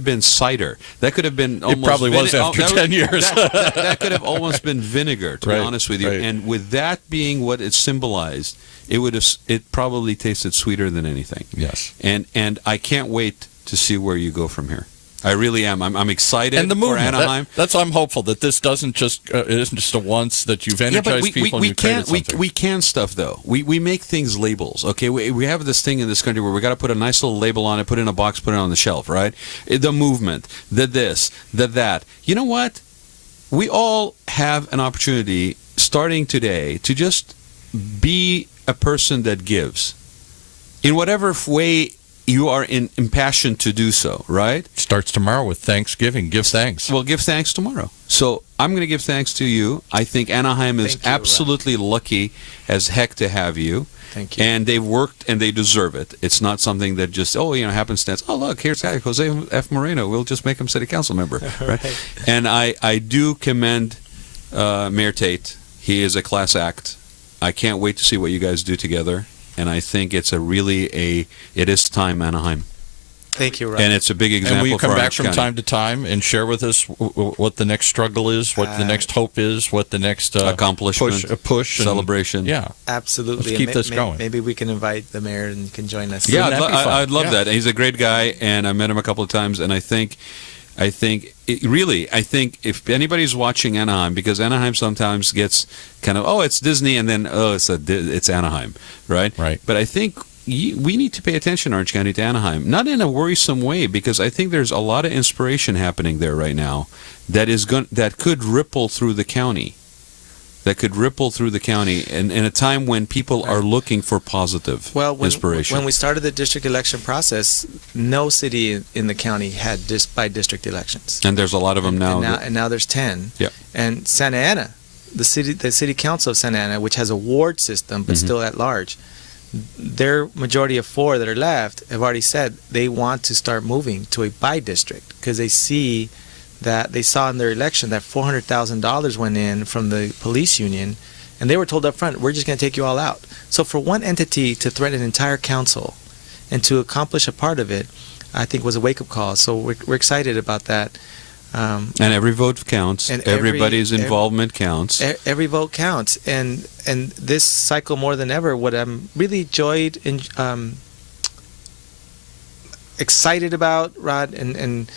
been cider. That could have been almost. It probably was after 10 years. that could have almost been vinegar, to be honest with you. Right. And with that being what it symbolized, it probably tasted sweeter than anything. Yes. And I can't wait to see where you go from here. I really am. I'm excited and the for Anaheim. That's why I'm hopeful that this doesn't just it isn't just a once that you've energized people and you created something. We can stuff though. We make things labels. Okay, we have this thing in this country where we got to put a nice little label on it, put it in a box, put it on the shelf, right? The movement, the this, the that. You know what? We all have an opportunity starting today to just be a person that gives in whatever way you are impassioned to do so, right? Starts tomorrow with Thanksgiving. Give thanks. Well, give thanks tomorrow. So I'm going to give thanks to you. I think Anaheim is absolutely lucky as heck to have you. Thank you. And they've worked and they deserve it. It's not something that just, happenstance. Oh, look, here's Jose F. Moreno. We'll just make him city council member. Right? And I do commend Mayor Tate. He is a class act. I can't wait to see what you guys do together. And I think it's it is time, Anaheim. Thank you, Rod. And it's a big example. And will you come for back Orange from County. time to time and share with us what the next struggle is, what the next hope is, what the next accomplishment, push, celebration? Yeah, absolutely. Let's keep this going. Maybe we can invite the mayor and you can join us. Yeah, I'd love that. He's a great guy, and I met him a couple of times, and I think if anybody's watching Anaheim, because Anaheim sometimes gets kind of, it's Disney, and then, it's Anaheim, right? Right. But I think we need to pay attention, Orange County, to Anaheim, not in a worrisome way, because I think there's a lot of inspiration happening there right now that could ripple through the county. In a time when people are looking for positive inspiration. When we started the district election process, no city in the county had by district elections. And there's a lot of them now. And now there's 10. Yeah. And Santa Ana, the city council of Santa Ana, which has a ward system but still at large, their majority of 4 that are left have already said they want to start moving to a by-district because they saw in their election that $400,000 went in from the police union, and they were told up front, we're just going to take you all out. So for one entity to threaten an entire council and to accomplish a part of it, I think was a wake-up call. So we're excited about that. And every vote counts. And everybody's involvement counts. Every vote counts. And this cycle, more than ever, what I'm really enjoyed and excited about, Rod, and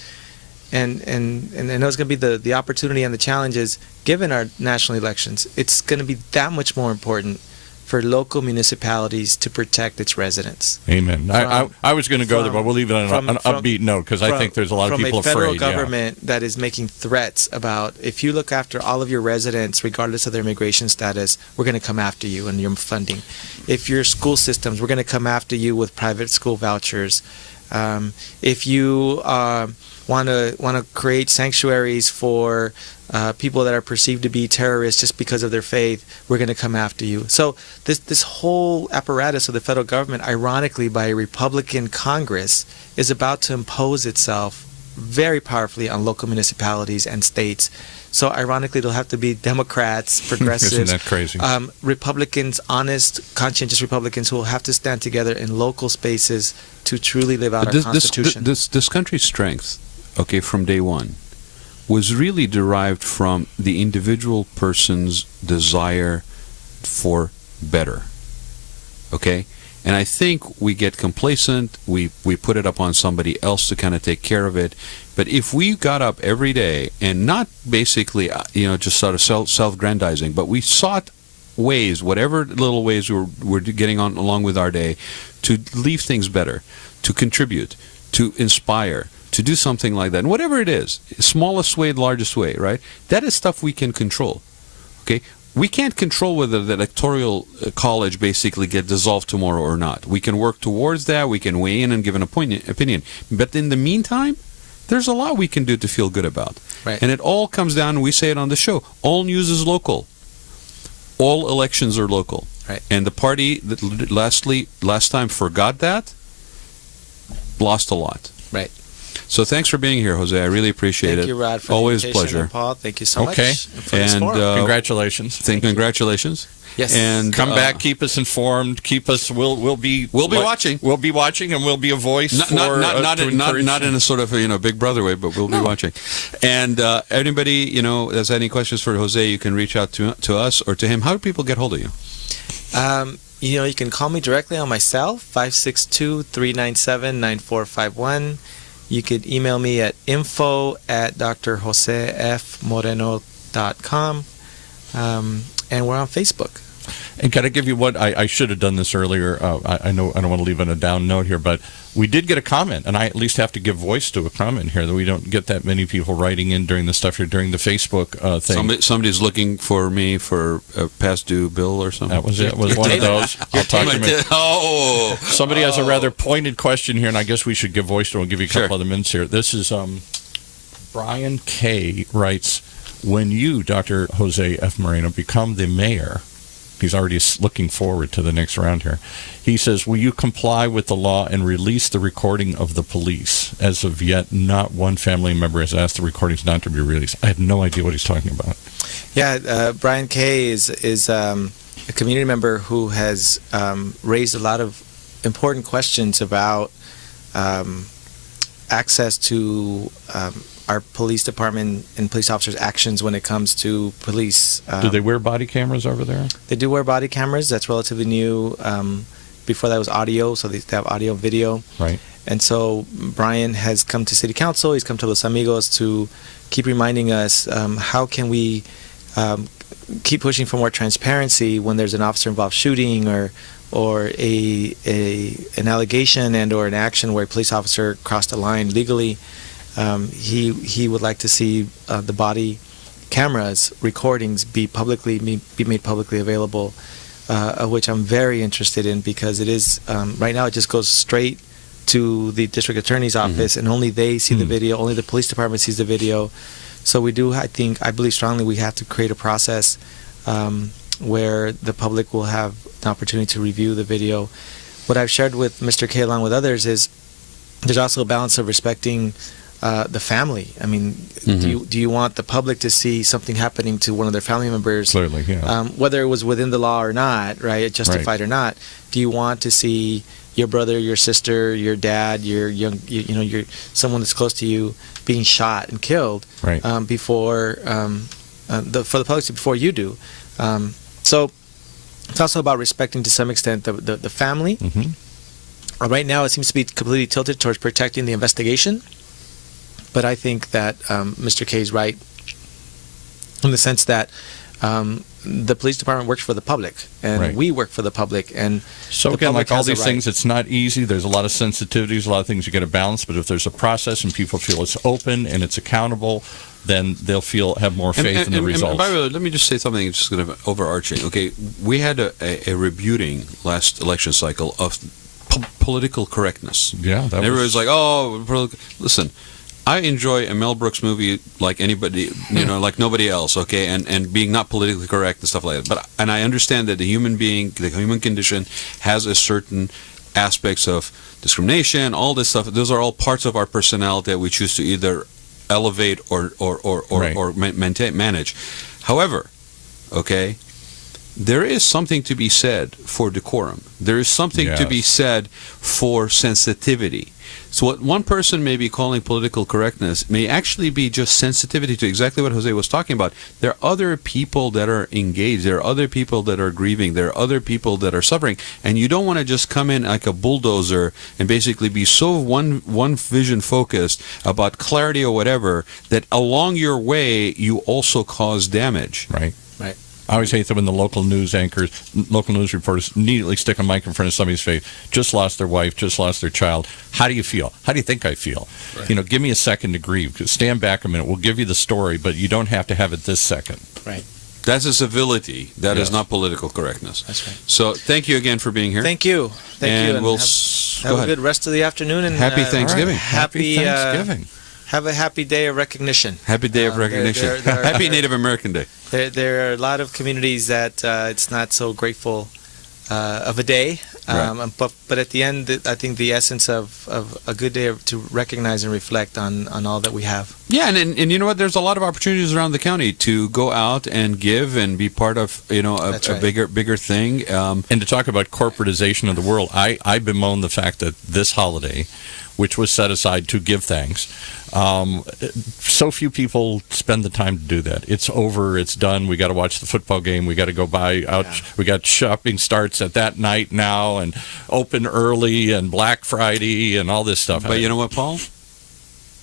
I know it's going to be the opportunity and the challenges given our national elections. It's going to be that much more important for local municipalities to protect its residents. Amen. I was going to go there, but we'll leave it on an upbeat note because I think there's a lot of people afraid. From a federal government that is making threats about, if you look after all of your residents, regardless of their immigration status, we're going to come after you and your funding. If your school systems, we're going to come after you with private school vouchers. If you want to create sanctuaries for people that are perceived to be terrorists just because of their faith, we're going to come after you. So this whole apparatus of the federal government, ironically by a Republican Congress, is about to impose itself very powerfully on local municipalities and states. So ironically, it'll have to be Democrats, progressives, Isn't that crazy? Republicans, honest, conscientious Republicans who will have to stand together in local spaces to truly live out our Constitution. This country's strength, okay, from day one, was really derived from the individual person's desire for better, okay? And I think we get complacent, we put it up on somebody else to kind of take care of it. But if we got up every day and not basically, just sort of self-grandizing, but we sought ways, whatever little ways we're getting on along with our day, to leave things better, to contribute, to inspire, to do something like that. And whatever it is, smallest way, largest way, right? That is stuff we can control, okay? We can't control whether the electoral college basically get dissolved tomorrow or not. We can work towards that. We can weigh in and give an opinion. But in the meantime, there's a lot we can do to feel good about. Right. And it all comes down, we say it on the show, all news is local. All elections are local. Right. And the party that last time forgot that, lost a lot. Right. So thanks for being here, Jose. I really appreciate it. Thank you, Rod, for always the a invitation, pleasure. and Paul, thank you so much. Okay. For this forum. Congratulations. Congratulations. Yes. And come back, keep us informed, keep us. We'll be watching. We'll be watching, and we'll be a voice not in a sort of Big Brother way, but we'll be watching. And anybody has any questions for Jose, you can reach out to us or to him. How do people get hold of you? You can call me directly on my cell, 562-397-9451. You could email me at info@drjosefmoreno.com. And we're on Facebook. And can I give you what I should have done this earlier? I know I don't want to leave on a down note here, but we did get a comment, and I at least have to give voice to a comment here that we don't get that many people writing in during the stuff here during the Facebook thing. Somebody's looking for me for a past due bill or something. That was it. Was one of those. I'll talk to him. Oh, somebody has a rather pointed question here, and I guess we should give voice to him. I'll give you a couple other minutes here. This is Brian K. writes, when you, Dr. Jose F. Moreno, become the mayor, he's already looking forward to the next round here. He says, will you comply with the law and release the recording of the police? As of yet, not one family member has asked the recordings not to be released. I have no idea what he's talking about. Yeah, Brian Kay is a community member who has raised a lot of important questions about access to our police department and police officers' actions when it comes to police. Do they wear body cameras over there? They do wear body cameras. That's relatively new. Before that was audio, so they have audio, video. Right. And so Brian has come to City Council. He's come to Los Amigos to keep reminding us how can we keep pushing for more transparency when there's an officer-involved shooting or an allegation and or an action where a police officer crossed a line legally. He would like to see the body cameras recordings be made publicly available, of which I'm very interested in because it is right now it just goes straight to the district attorney's office and only they see the video, only the police department sees the video. So I believe strongly we have to create a process where the public will have an opportunity to review the video. What I've shared with Mr. K along with others is there's also a balance of respecting the family. I mean, do you want the public to see something happening to one of their family members? Clearly, yeah. Whether it was within the law or not, right? Justified or not. Do you want to see your brother, your sister, your dad, your your someone that's close to you being shot and killed before for the public before you do? So it's also about respecting to some extent the family. Right now, it seems to be completely tilted towards protecting the investigation. But I think that Mr. K is right in the sense that the police department works for the public, and we work for the public. And so again, like all these things, it's not easy. There's a lot of sensitivities, a lot of things you got to balance. But if there's a process and people feel it's open and it's accountable, then they'll have more faith in the results. And by the way, let me just say something just kind of overarching. Okay, we had a rebuting last election cycle of political correctness. Yeah, and everybody's like, oh, listen. I enjoy a Mel Brooks movie like anybody, like nobody else, okay, and being not politically correct and stuff like that. And I understand that the human being, the human condition, has a certain aspects of discrimination, all this stuff. Those are all parts of our personality that we choose to either elevate or maintain, manage. However, okay, there is something to be said for decorum. There is something to be said for sensitivity. So what one person may be calling political correctness may actually be just sensitivity to exactly what Jose was talking about. There are other people that are engaged. There are other people that are grieving. There are other people that are suffering. And you don't want to just come in like a bulldozer and basically be so one vision focused about clarity or whatever that along your way you also cause damage. Right. Right. I always hate that when the local news reporters immediately stick a mic in front of somebody's face, just lost their wife, just lost their child. How do you feel? How do you think I feel? Right. Give me a second to grieve. Stand back a minute. We'll give you the story, but you don't have to have it this second. Right. That's a civility. That is not political correctness. That's right. So thank you again for being here. Thank you. Thank you. And we'll have a good rest of the afternoon. And happy Thanksgiving. Happy Thanksgiving. Have a happy day of recognition. Happy Day of Recognition. Happy Native American Day. There are a lot of communities that it's not so grateful of a day. But at the end, I think the essence of a good day to recognize and reflect on all that we have. Yeah, and you know what? There's a lot of opportunities around the county to go out and give and be part of a bigger thing. And to talk about corporatization of the world, I bemoan the fact that this holiday, which was set aside to give thanks, so few people spend the time to do that. It's over. It's done. We got to watch the football game. We got to go buy out. Yeah. We got shopping starts at that night now and open early and Black Friday and all this stuff. But you know what, Paul?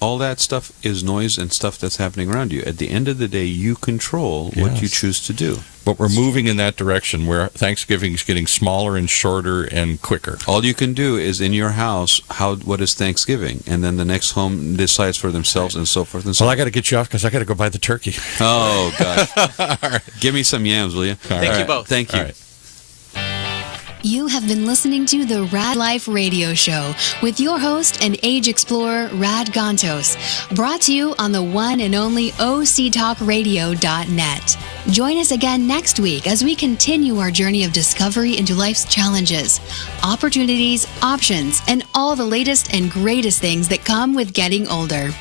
All that stuff is noise and stuff that's happening around you. At the end of the day, you control what you choose to do. But we're moving in that direction where Thanksgiving is getting smaller and shorter and quicker. All you can do is in your house, what is Thanksgiving? And then the next home decides for themselves and so forth and so on. Well, I got to get you off because I got to go buy the turkey. Oh, gosh. All right. Give me some yams, will you? Thank you both. Thank you. All right. You have been listening to the Rad Life Radio Show with your host and age explorer, Rad Gantos, brought to you on the one and only OCTalkRadio.net. Join us again next week as we continue our journey of discovery into life's challenges, opportunities, options, and all the latest and greatest things that come with getting older.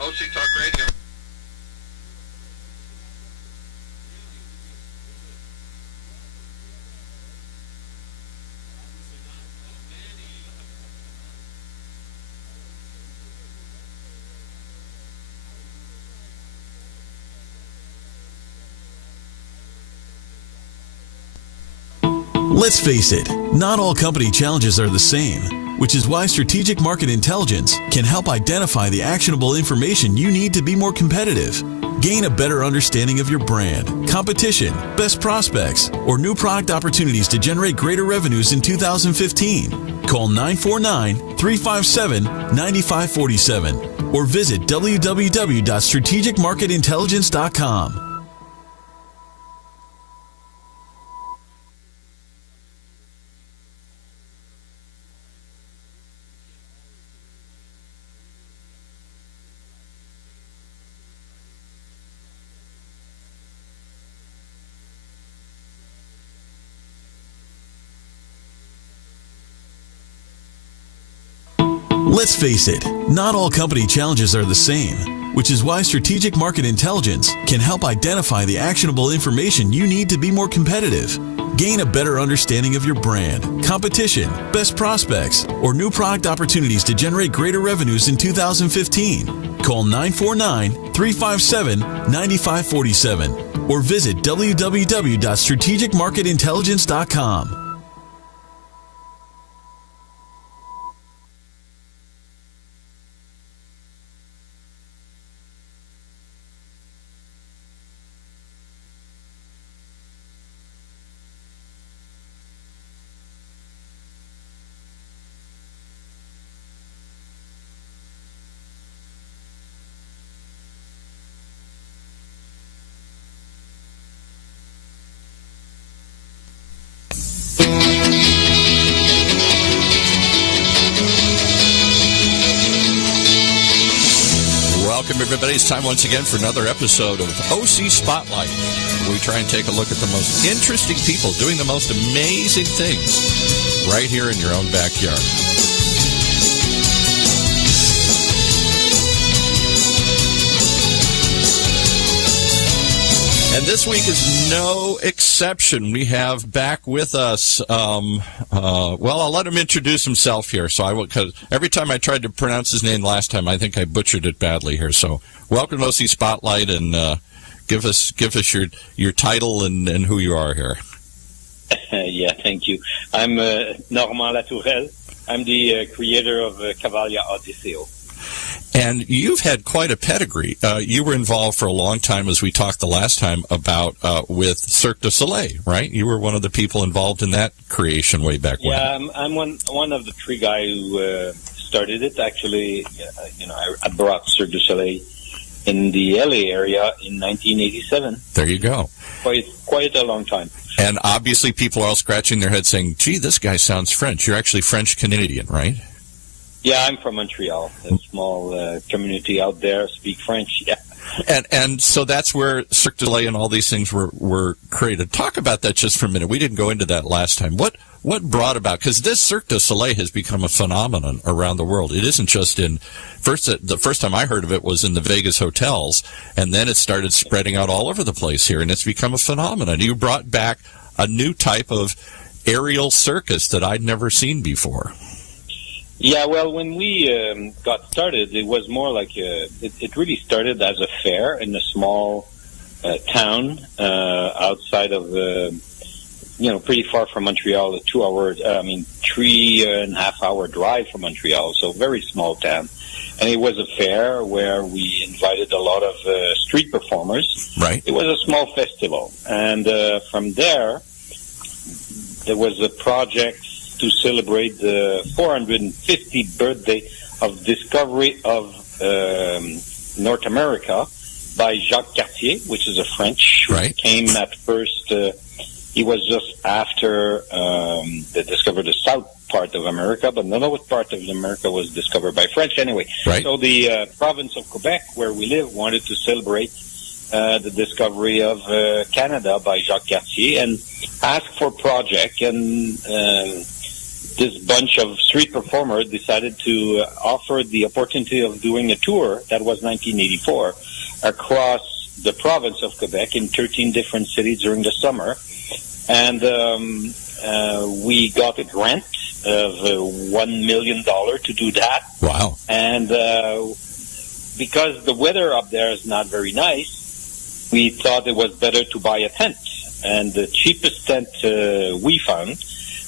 OC Talk Radio. Let's face it, not all company challenges are the same, which is why Strategic Market Intelligence can help identify the actionable information you need to be more competitive. Gain a better understanding of your brand, competition, best prospects, or new product opportunities to generate greater revenues in 2015. Call 949-357-9547 or visit www.strategicmarketintelligence.com. Let's face it, not all company challenges are the same, which is why strategic market intelligence can help identify the actionable information you need to be more competitive. Gain a better understanding of your brand, competition, best prospects, or new product opportunities to generate greater revenues in 2015. Call 949-357-9547 or visit www.strategicmarketintelligence.com. Welcome, everybody. It's time once again for another episode of OC Spotlight. We try and take a look at the most interesting people doing the most amazing things right here in your own backyard. And this week is no exception. We have back with us, well, I'll let him introduce himself here. So I will, because every time I tried to pronounce his name last time, I think I butchered it badly here. So welcome to OC Spotlight, and give us your title and who you are here. Yeah, thank you. I'm Normand Latourelle. I'm the creator of Cavalia Odisseo. And you've had quite a pedigree. You were involved for a long time, as we talked the last time about with Cirque du Soleil, right? You were one of the people involved in that creation way back when. Yeah, I'm one of the three guys who started it. Actually, I brought Cirque du Soleil in the LA area in 1987. There you go. Quite a long time. And obviously, people are all scratching their heads, saying, "Gee, this guy sounds French." You're actually French Canadian, right? Yeah, I'm from Montreal, a small community out there, speak French, yeah. And so that's where Cirque du Soleil and all these things were created. Talk about that just for a minute. We didn't go into that last time. What brought about, because this Cirque du Soleil has become a phenomenon around the world. It isn't just the first time I heard of it was in the Vegas hotels, and then it started spreading out all over the place here, and it's become a phenomenon. You brought back a new type of aerial circus that I'd never seen before. Yeah, well, when we got started, it was more like it really started as a fair in a small town outside of, pretty far from Montreal, 3.5 hour drive from Montreal, so very small town. And it was a fair where we invited a lot of street performers. Right. It was a small festival. And from there was a project to celebrate the 450th birthday of discovery of North America by Jacques Cartier, which is a French who came at first. He was just after they discovered the south part of America, but none of what part of America was discovered by French anyway. Right. So the province of Quebec, where we live, wanted to celebrate the discovery of Canada by Jacques Cartier and asked for a project, and this bunch of street performers decided to offer the opportunity of doing a tour, that was 1984, across the province of Quebec in 13 different cities during the summer. And we got a grant of $1 million to do that. Wow. And because the weather up there is not very nice, we thought it was better to buy a tent. And the cheapest tent we found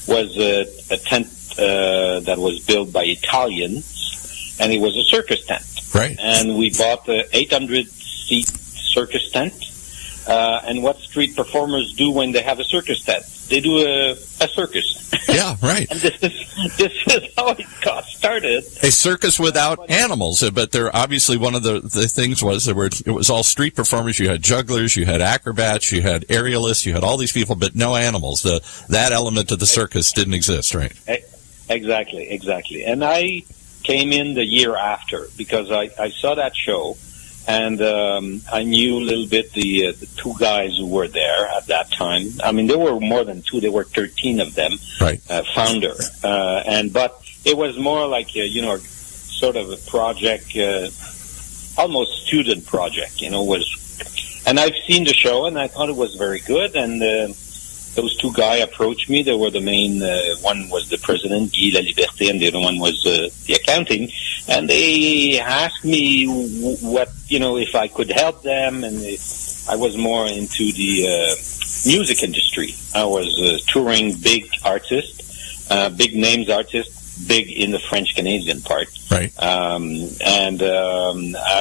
was a tent that was built by Italians, and it was a circus tent. Right. And we bought a 800-seat circus tent. And what street performers do when they have a circus tent? They do a circus. Yeah, right. And this is how it got started. A circus without animals, but there obviously one of the things was it was all street performers. You had jugglers, you had acrobats, you had aerialists, you had all these people, but no animals. That element of the circus didn't exist, right? Exactly. And I came in the year after because I saw that show. And I knew a little bit the two guys who were there at that time. I mean, there were more than two. There were 13 of them, right? Founder. But it was more like, sort of a project, almost student project, and I've seen the show and I thought it was very good. And those two guys approached me. They were the main, one was the president, Guy Laliberté, and the other one was the accounting. And they asked me what, if I could help them. And I was more into the music industry. I was touring big artists, big names artists, big in the French-Canadian part. Right. I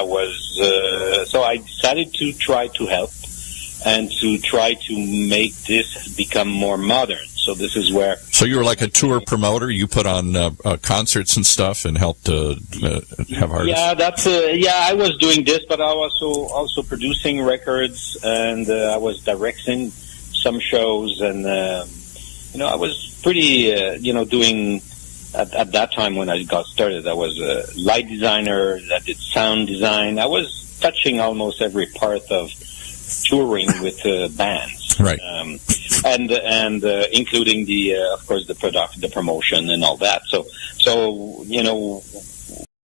was, so I decided to try to help and to try to make this become more modern. So this is where... So you were like a tour promoter? You put on concerts and stuff and helped have artists? Yeah, I was doing this, but I was also producing records, and I was directing some shows, and, I was pretty, doing... At that time when I got started, I was a light designer, I did sound design. I was touching almost every part of touring with bands, right? And including the, of course, the promotion and all that. So